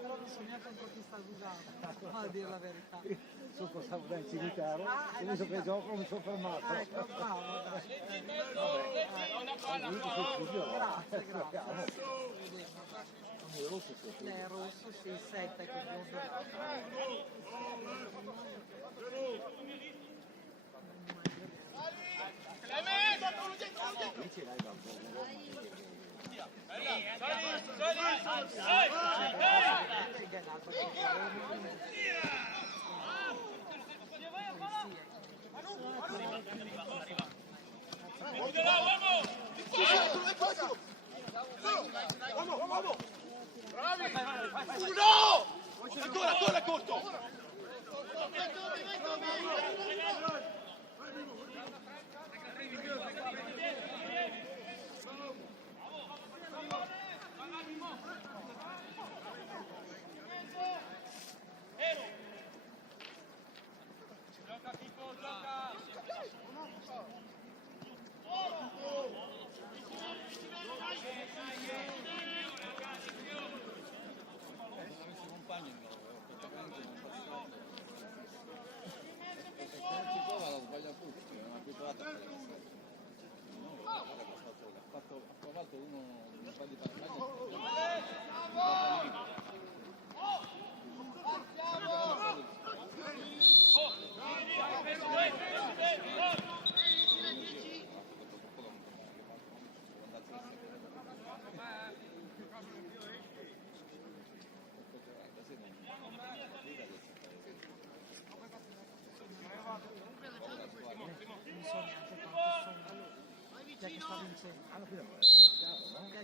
Però mi sono neanche un po' chi sta guidando, a dire la verità. Su cosa dai cimitero, ho visto che gioco mi sono fermato. Ecco, bravo, dai. Grazie. È rosso, sì, 7 che Ancora corto!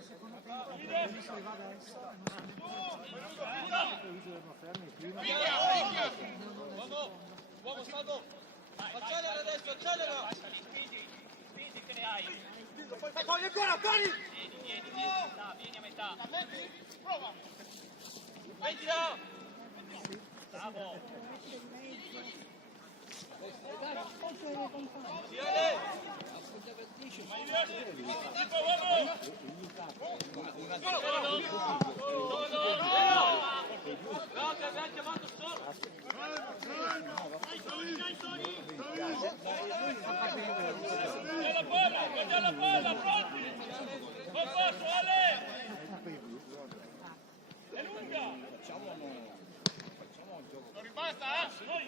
secondo tempo si va adesso Uomo, salvo! Accelera adesso, accelera! Spingi che ne hai! Corri ancora, corri! Vieni a metà! Prova! Metti là! Bravo! Sì, Ale! No, che abbiamo chiamato solo! Guarda la palla, pronti! Non posso, Ale! È lunga! Facciamo un gioco. Non rimasta, Noi!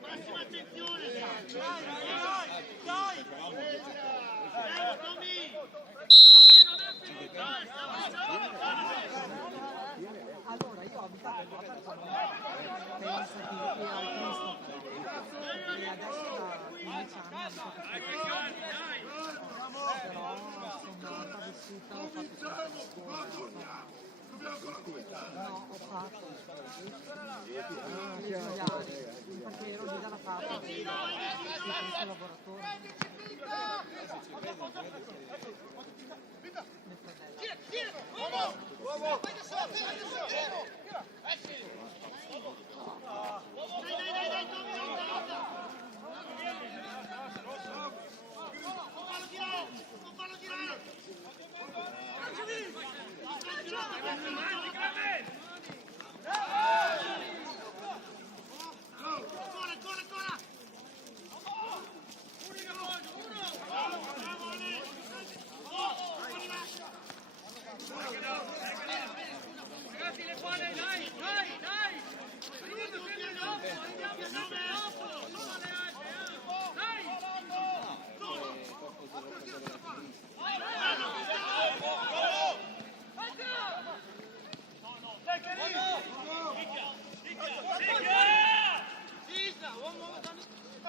Massima attenzione! allora io ho abitato qua per penso che al Cristo e adesso da 15 anni però sono andata vissuta, ho fatto scuola. No, ho fatto le gioiali, perché ero lì dalla parte di questo laboratorio. Dai, Tommy, Ragazzi, le palle, dai, dai, dai! Venuto, sempre dopo, andiamo sempre dopo! Non alle altre, dai!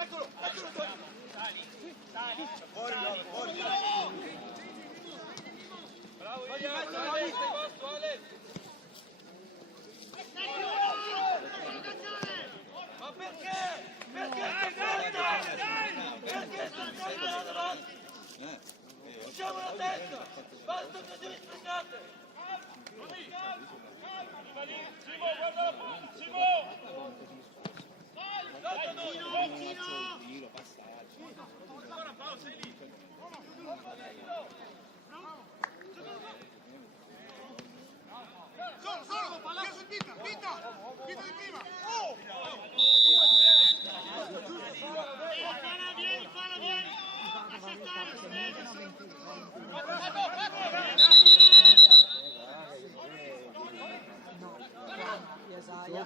Eccolo, eccolo, sali, sali, fuori, fuori. Bravo, Ale, sei posto, Ale. Ma perché? Perché Perché sta andando davanti? Usciamo la testa! Basta che devi spiegate! Simo, guarda la punta! Simo! Ancora Paolo, sei lì! Solo, palla sul Vita di prima! Vieni!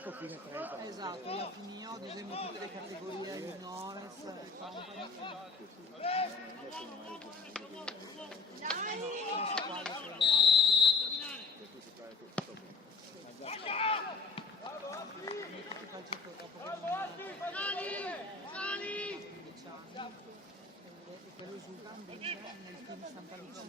Accettare, esatto, io finì, ho disegno tutte le categorie di Nones e quello risulta invece nel team Santa Lucia.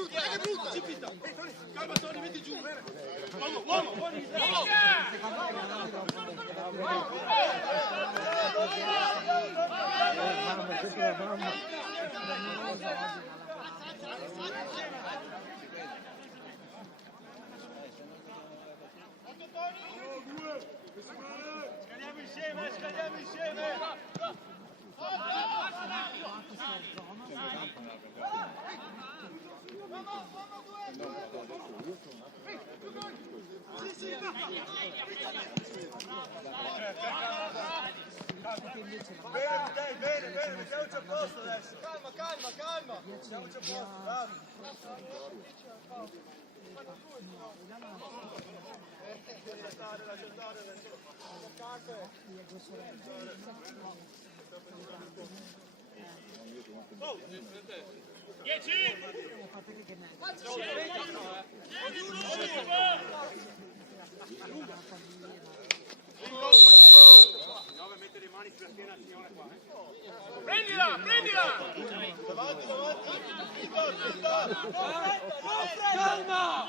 Oggi era Che brutta! Si fitta! Calma, Tony, metti giù, bene! Uomo! Scadiamo insieme! Bene, mettiamoci a posto adesso. Calma. Mettiamoci a posto, bravi. Lascia stare adesso. 10! Mette le mani sulla schiena al signore qua. Prendila! Davanti! Calma!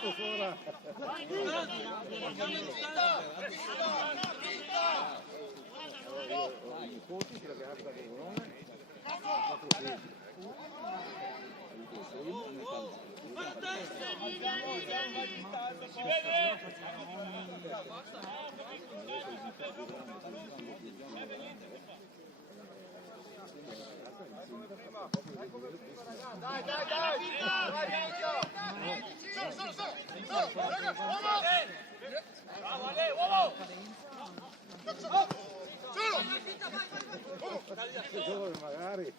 Si vede? Dai! Bravo, Ale, uomo! Giovane magari.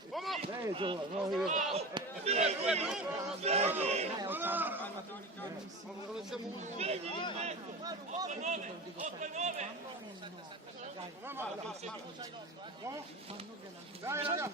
Lei è giovane, no? Dai, raga!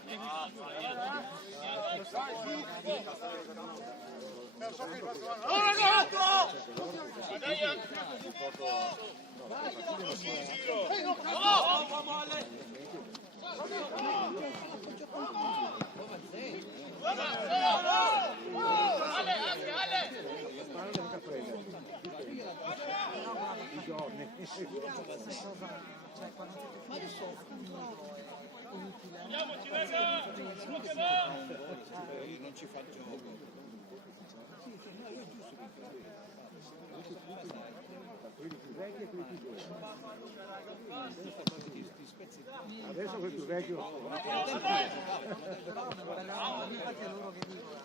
I giorni. Cioè, quando siete utile. Andiamoci, raga! Non ci fa gioco. quelli più vecchi e quelli più giovani. Adesso quelli più vecchi Però infatti è loro che dicono.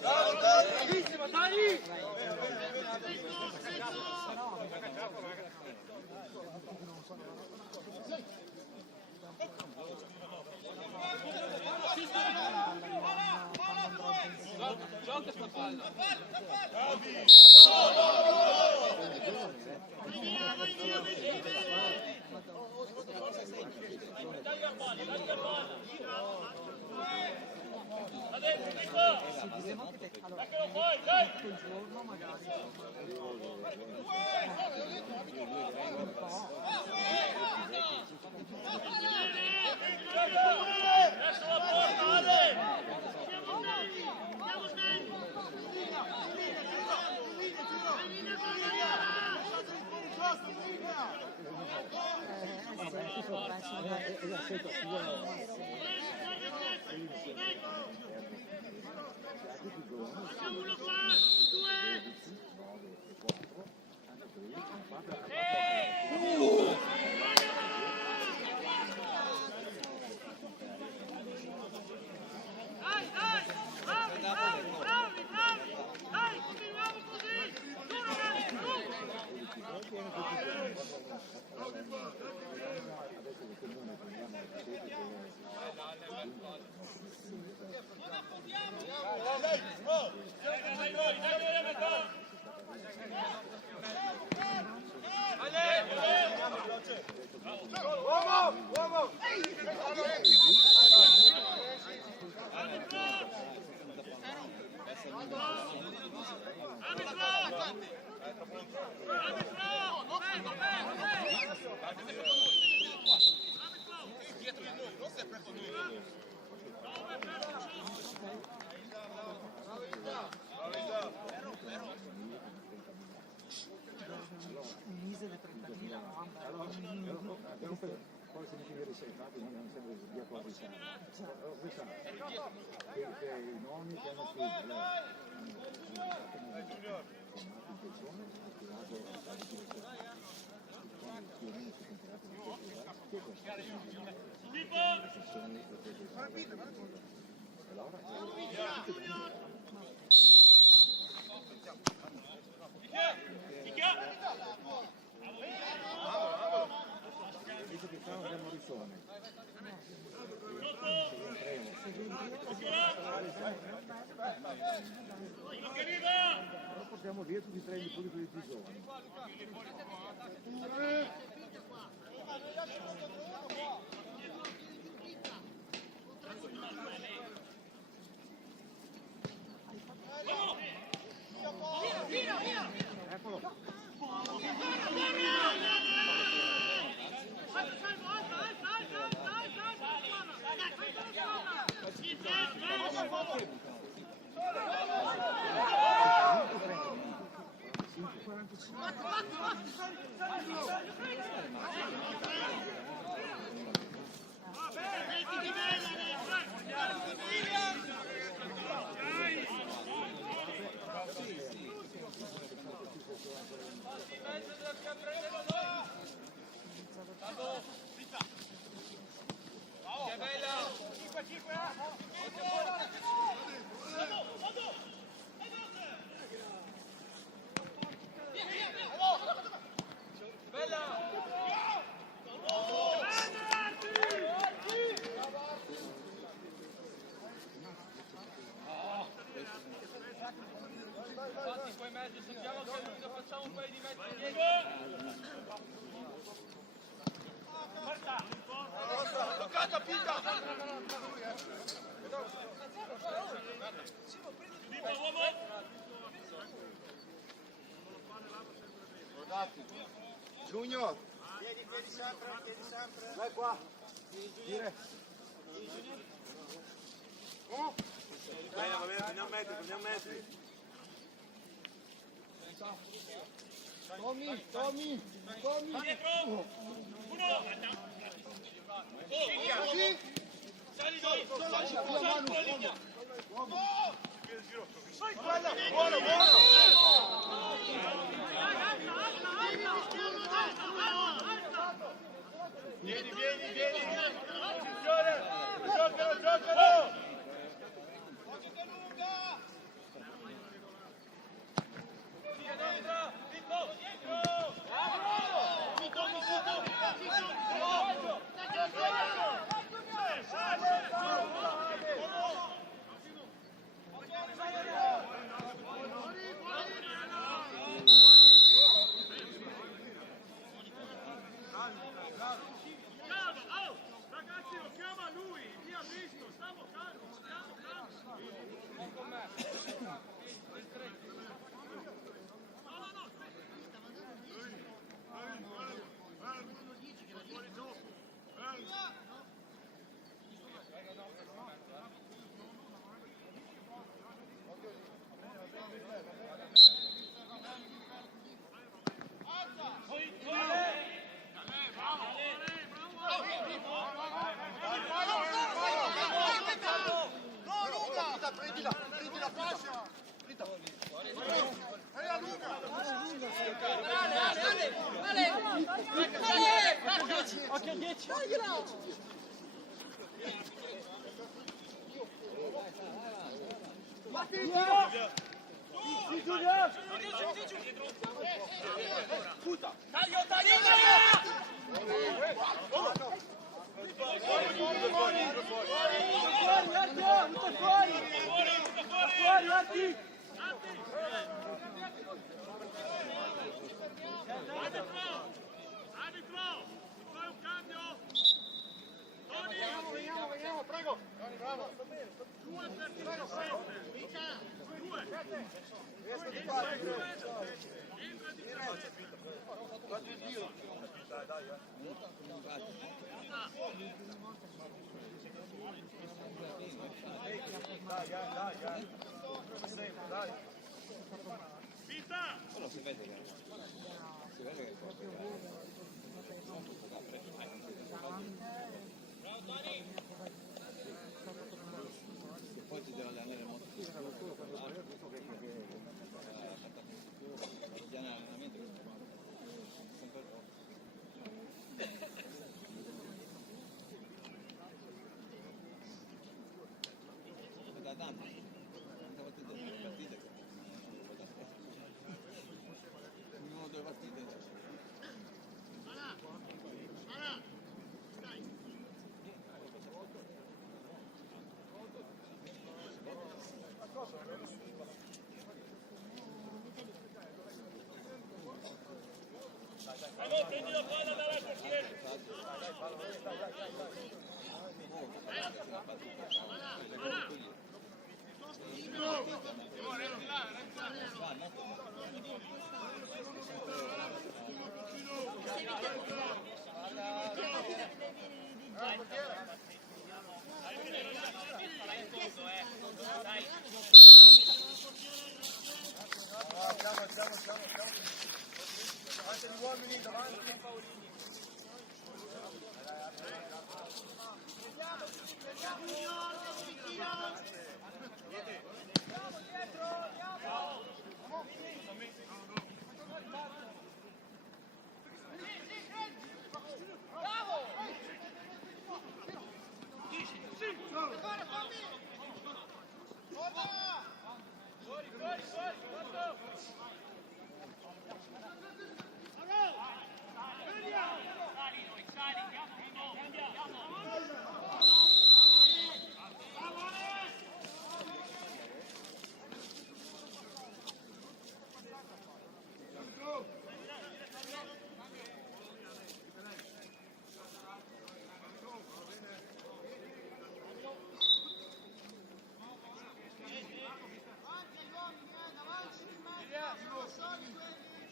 Bravissimo, dai! Gioca sta palla! Allora, tutto il giorno magari. Un mese di 30.000, poi se mi chiede se infatti non è sempre via qua di sana. Voi sapete che i nonni che hanno figli dice che fanno delle morisone. Però portiamo via tutti i tre di quelli più giovani. Eccolo. Infatti poi mezzo sentiamo che lungo facciamo un paio di metri indietro. Toccata Pita! Junior! Vieni sempre. Vai qua. Dire. Va bene, prendiamo metri. Tommy. Dietro! Uno! Sali dove? Buono! Vieni, vieni, vieni. Attenzione. Giocalo, giocalo. Ragazzi, lo chiama lui, via visto, stiamo calmo, stiamo calmo. Occhio a 10. Arbitro, fai un cambio. Tony, Veniamo, prego. Bravo. 2 per difensore. 2. Riesco di fare. Entra difensore. Guarda il tiro. Dai, dai. Dai. Sempre, dai. Pista. Si vede che poi ci deve allenare molto più. Tante volte delle partite che uno o due partite. Prendi la palla dalla portiere. Siamo. Davanti gli uomini, davanti.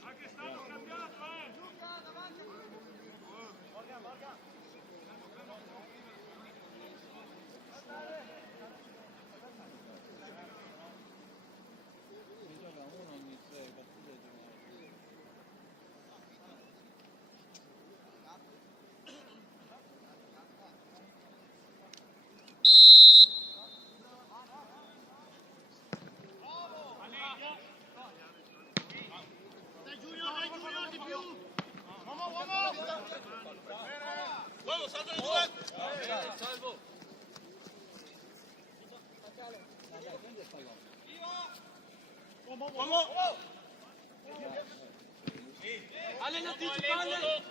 Anche stato cambiato, Uno ogni 3 partite. Dai Giulio, di più. Uomo. Bene. Salvo, salvo le due! Salvo! Uomo! Ale, anticipa, Ale!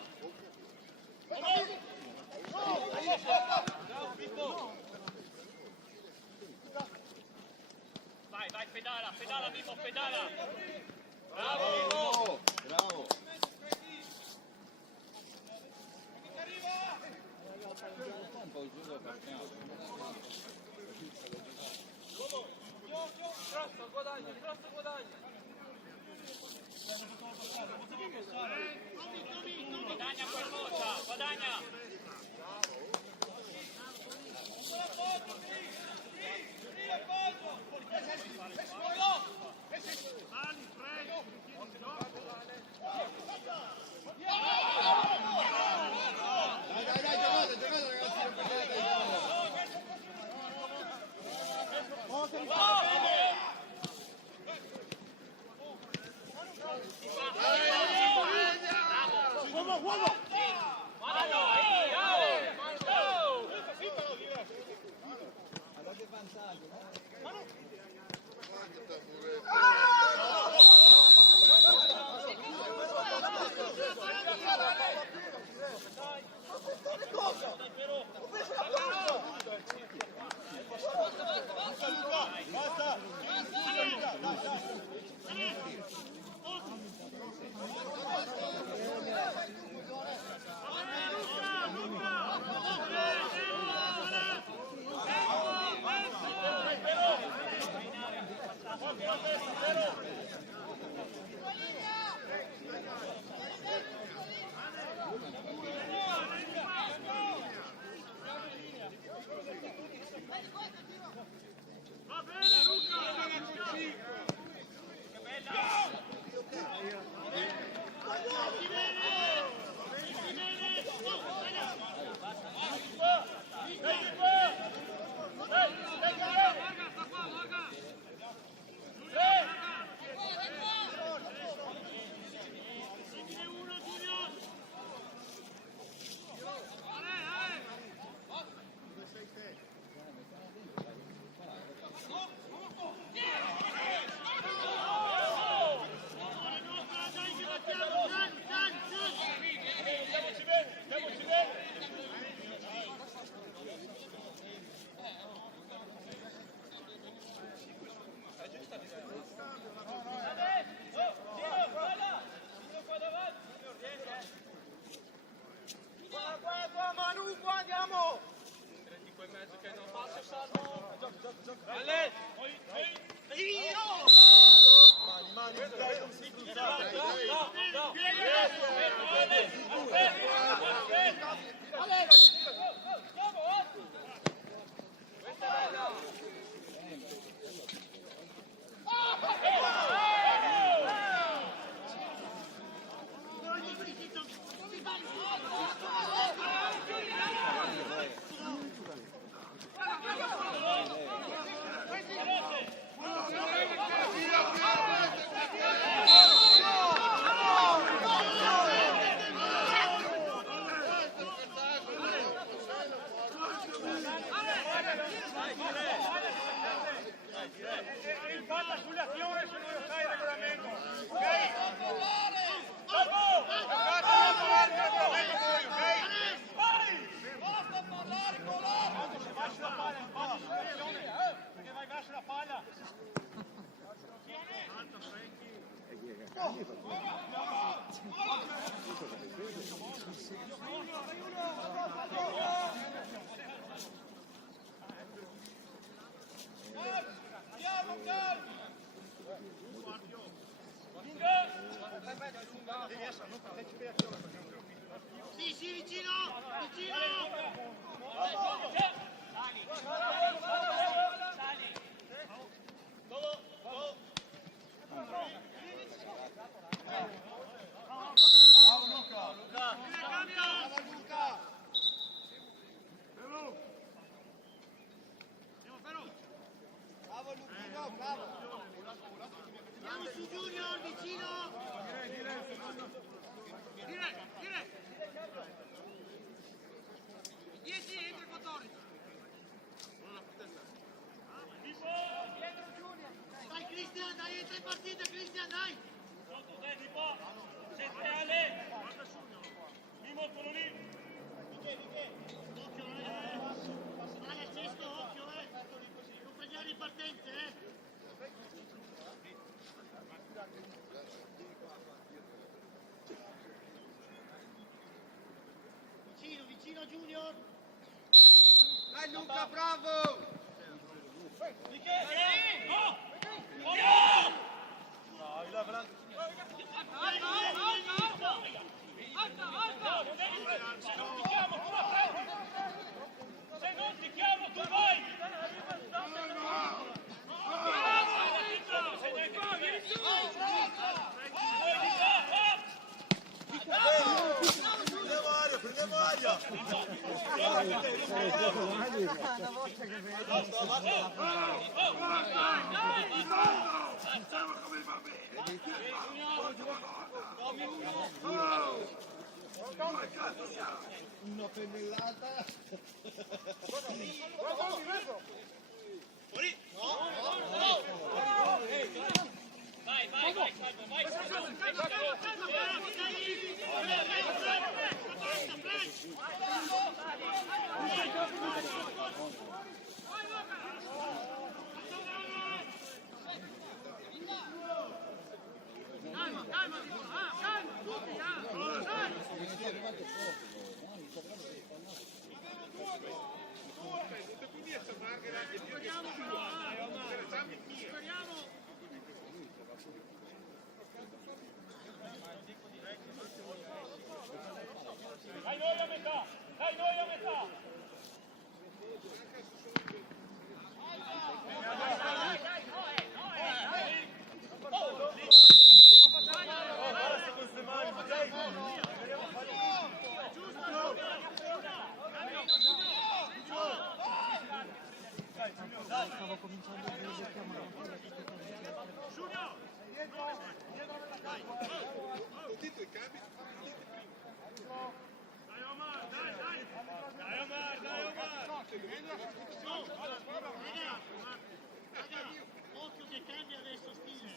Vai, vai, pedala, pedala, Mimmo, pedala! Bravo, Mimmo! Bravo! Un po' giù da partiamo. Grosso guadagno, grosso guadagno! Guadagna qualcosa, guadagna! Dai, giocate ragazzi, non perdete, Dai Luca, bravo! Se non ti chiamo tu vai! Prendiamo aria! Una volta che vedo. Una pennellata! Dai noi a metà! Dai noi a metà! Stavo cominciando a vedere chiamare. Occhio che cambia adesso stile.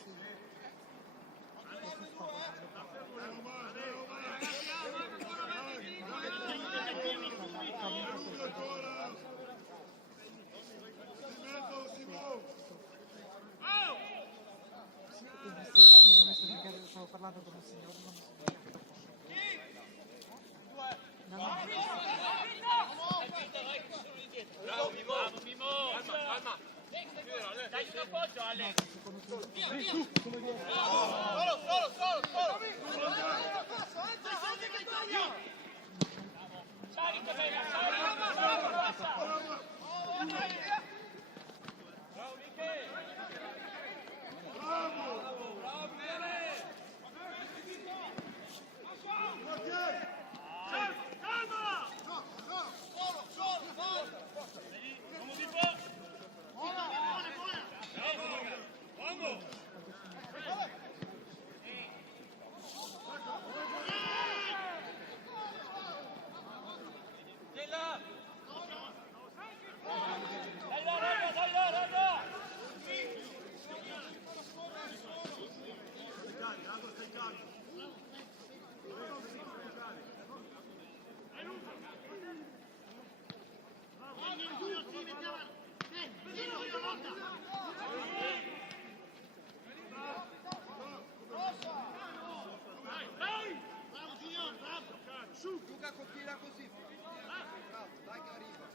Stavo parlando con un signore, non so. No, no. Bravo Mimo! Calma! Dai un appoggio Ale! Solo! Sali che bella! Passa! Bravo Michele! Luca continua così. Bravo, dai che arriva.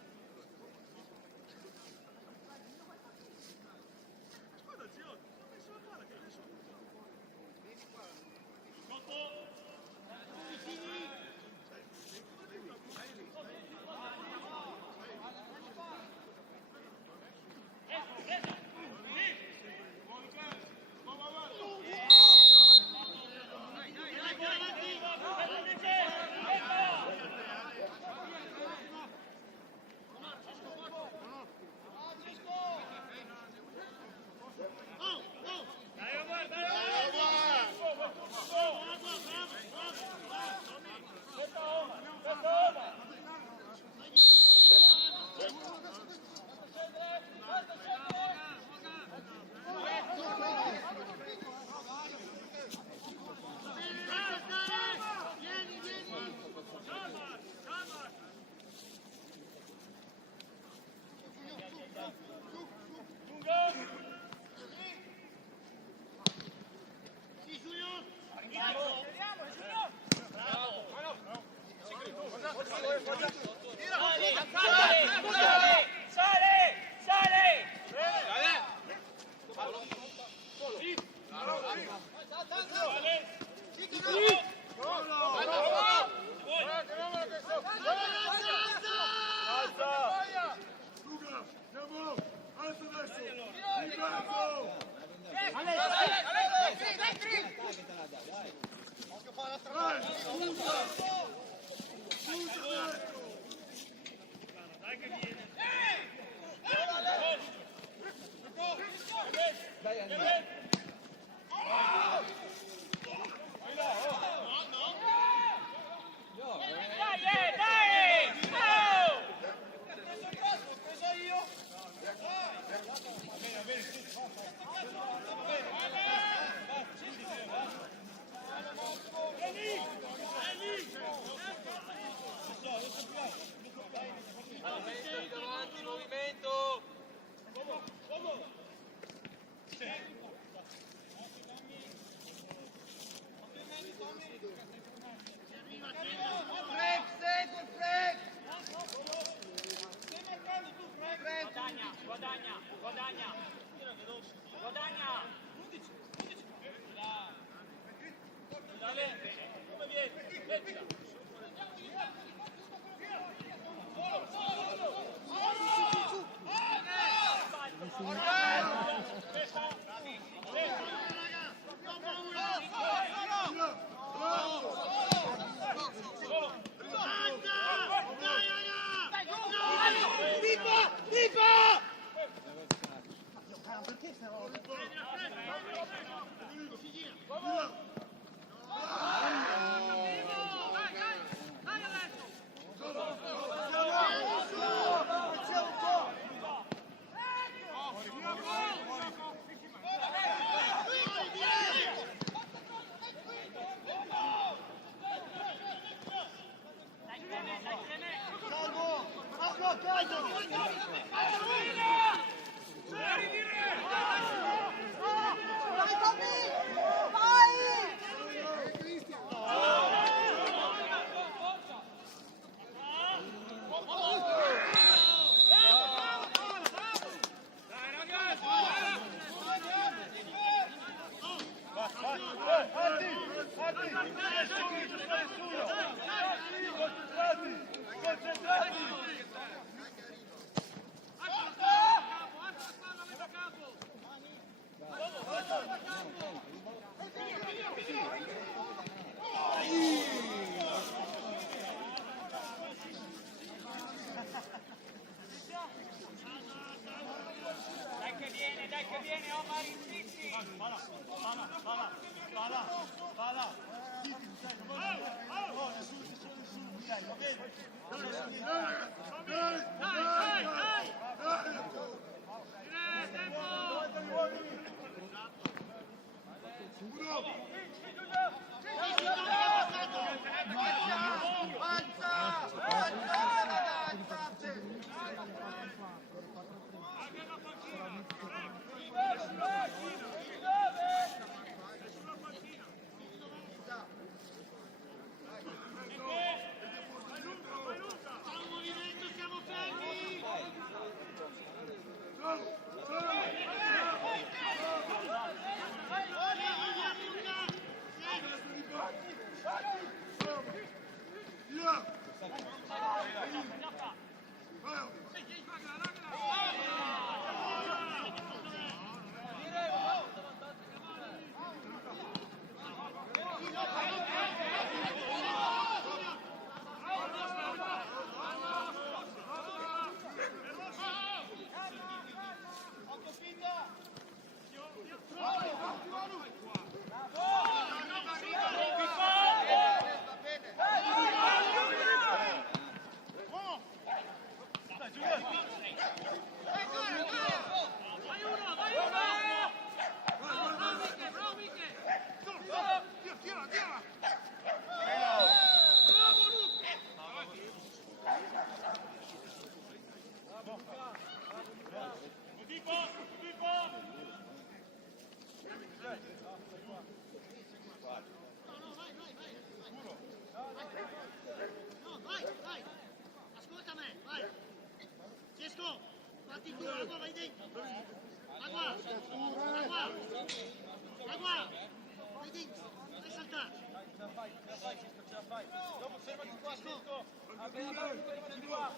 Vai dentro, vai saltare. Ce la fai, Sisto, ce la fai. Dopo fermati qua, Sisto. Fermati qua.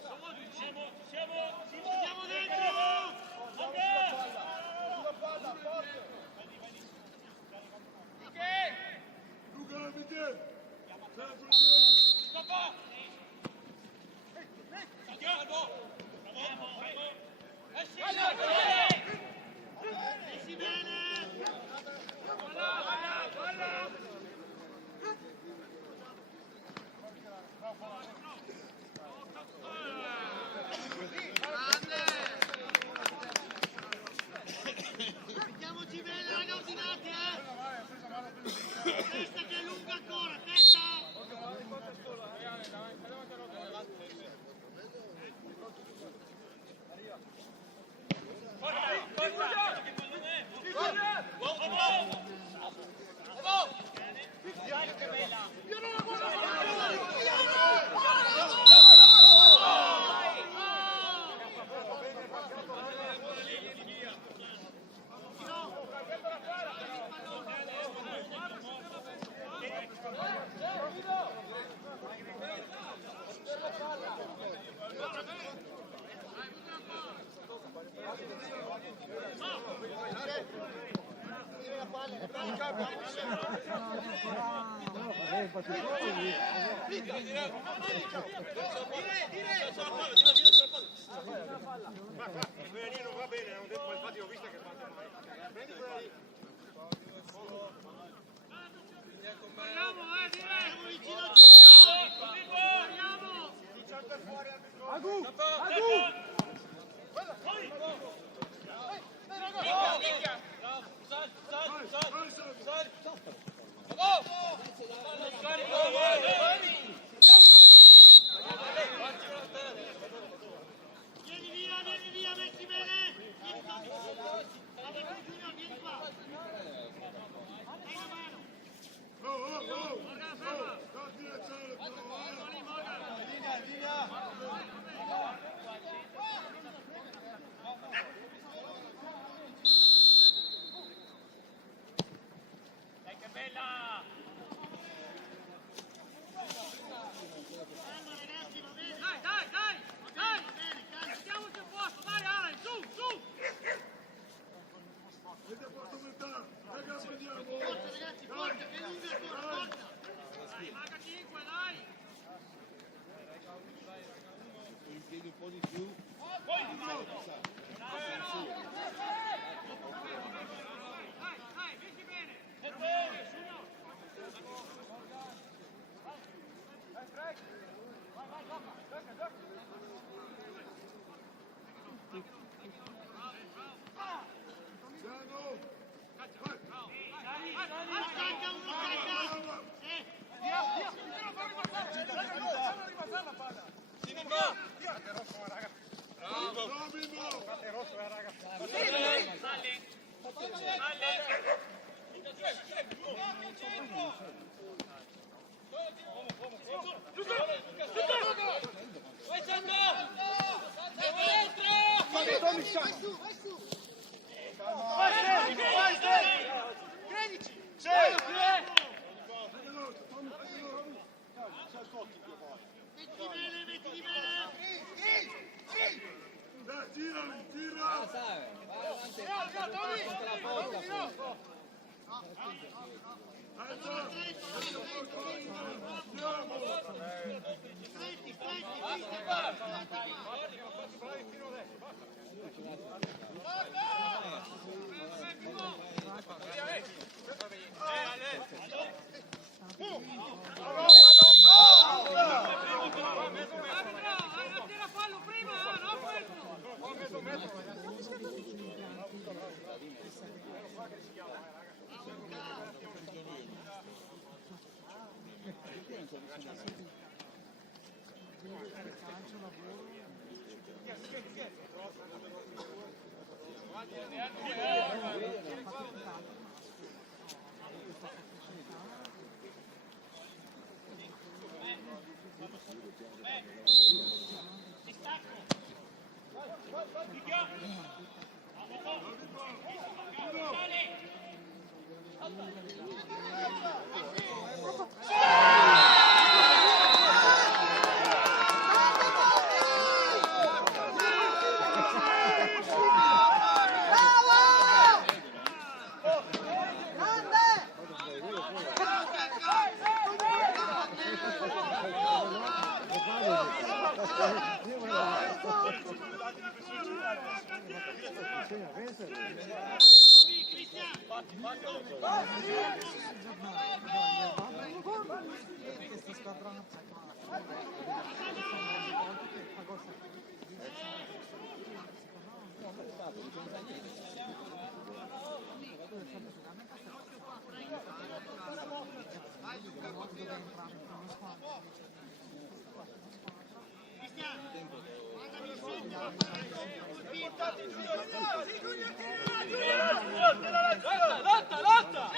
Andiamo dentro! Sulla palla, forte. Luca, Michele! Messi bene! Mettiamoci bene, raga, ordinate, Testa che è lunga ancora, testa! Quella lì non va bene, non detto, infatti l'ho vista che parte mai. Prendi quella lì. Andiamo, andiamo vicino a Giulio! Andiamo! Agu! Vieni via, metti bene! Vieni qua! Giulio, vieni qua! Dai una mano! Dai che bella! Calma ragazzi, va bene! Dai! Bene, mettiamoci a posto! Dai Alan, su! Vedi a posto metà! Ragazzi, andiamo! Forza ragazzi, forza, che lunga ancora, forza! Dai, manca 5, dai! Impieghi un po' di più. Dai, metti bene! Stacca uno, stacca! Mettili bene! Dai, girali, gira! Vai avanti, contro la porta. Tira fallo prima, no questo! Questa squadra non c'è qua. Lotta, lotta!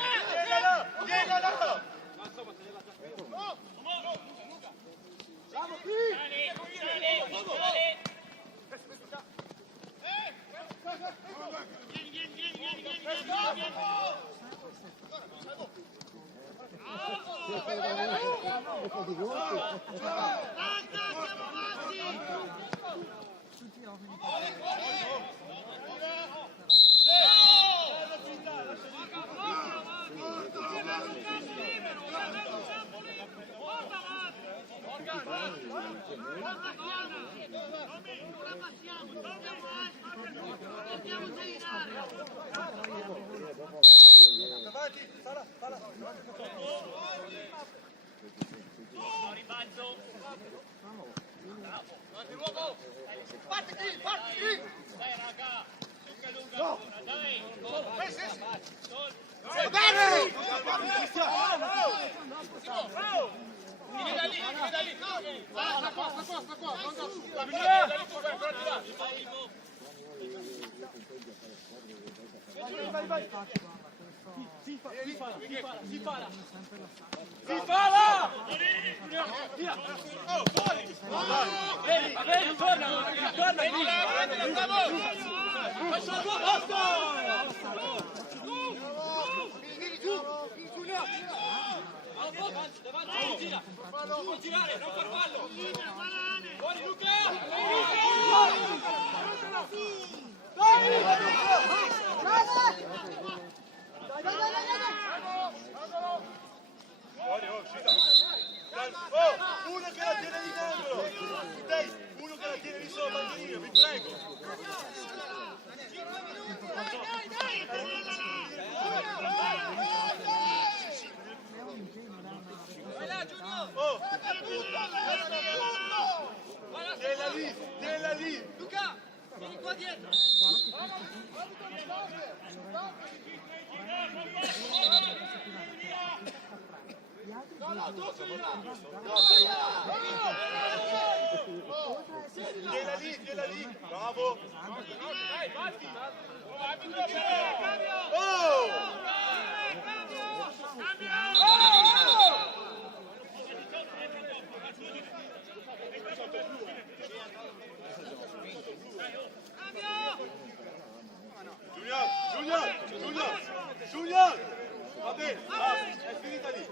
Uno che la tiene di angolo! Uno che la tiene di sopra, vi prego! Tienila lì! Luca, vieni qua dietro! Tienila lì! Bravo! Dai, batti! Junior! Va bene, è finita lì!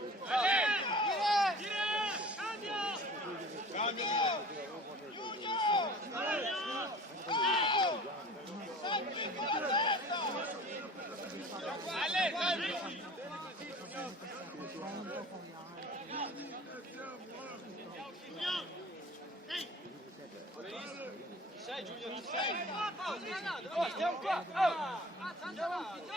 Sei Giulio, ci sei? Oh, stiamo qua! Oh! Andiamo avanti!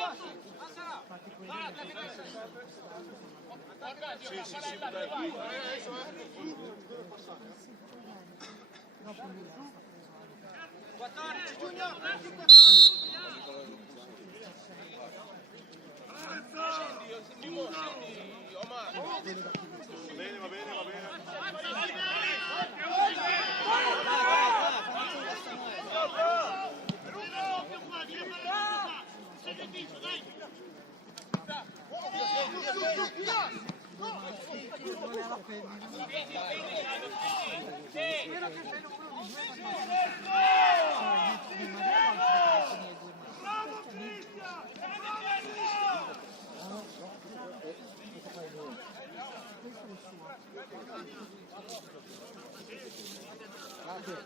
Dopo lui è stato 14 Giulio! 14! Scendi, Omar! Va bene. non è la femmina. Spero che sei numero di due, ma Dai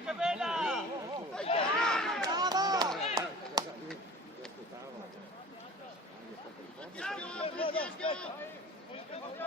che bella! Bravo!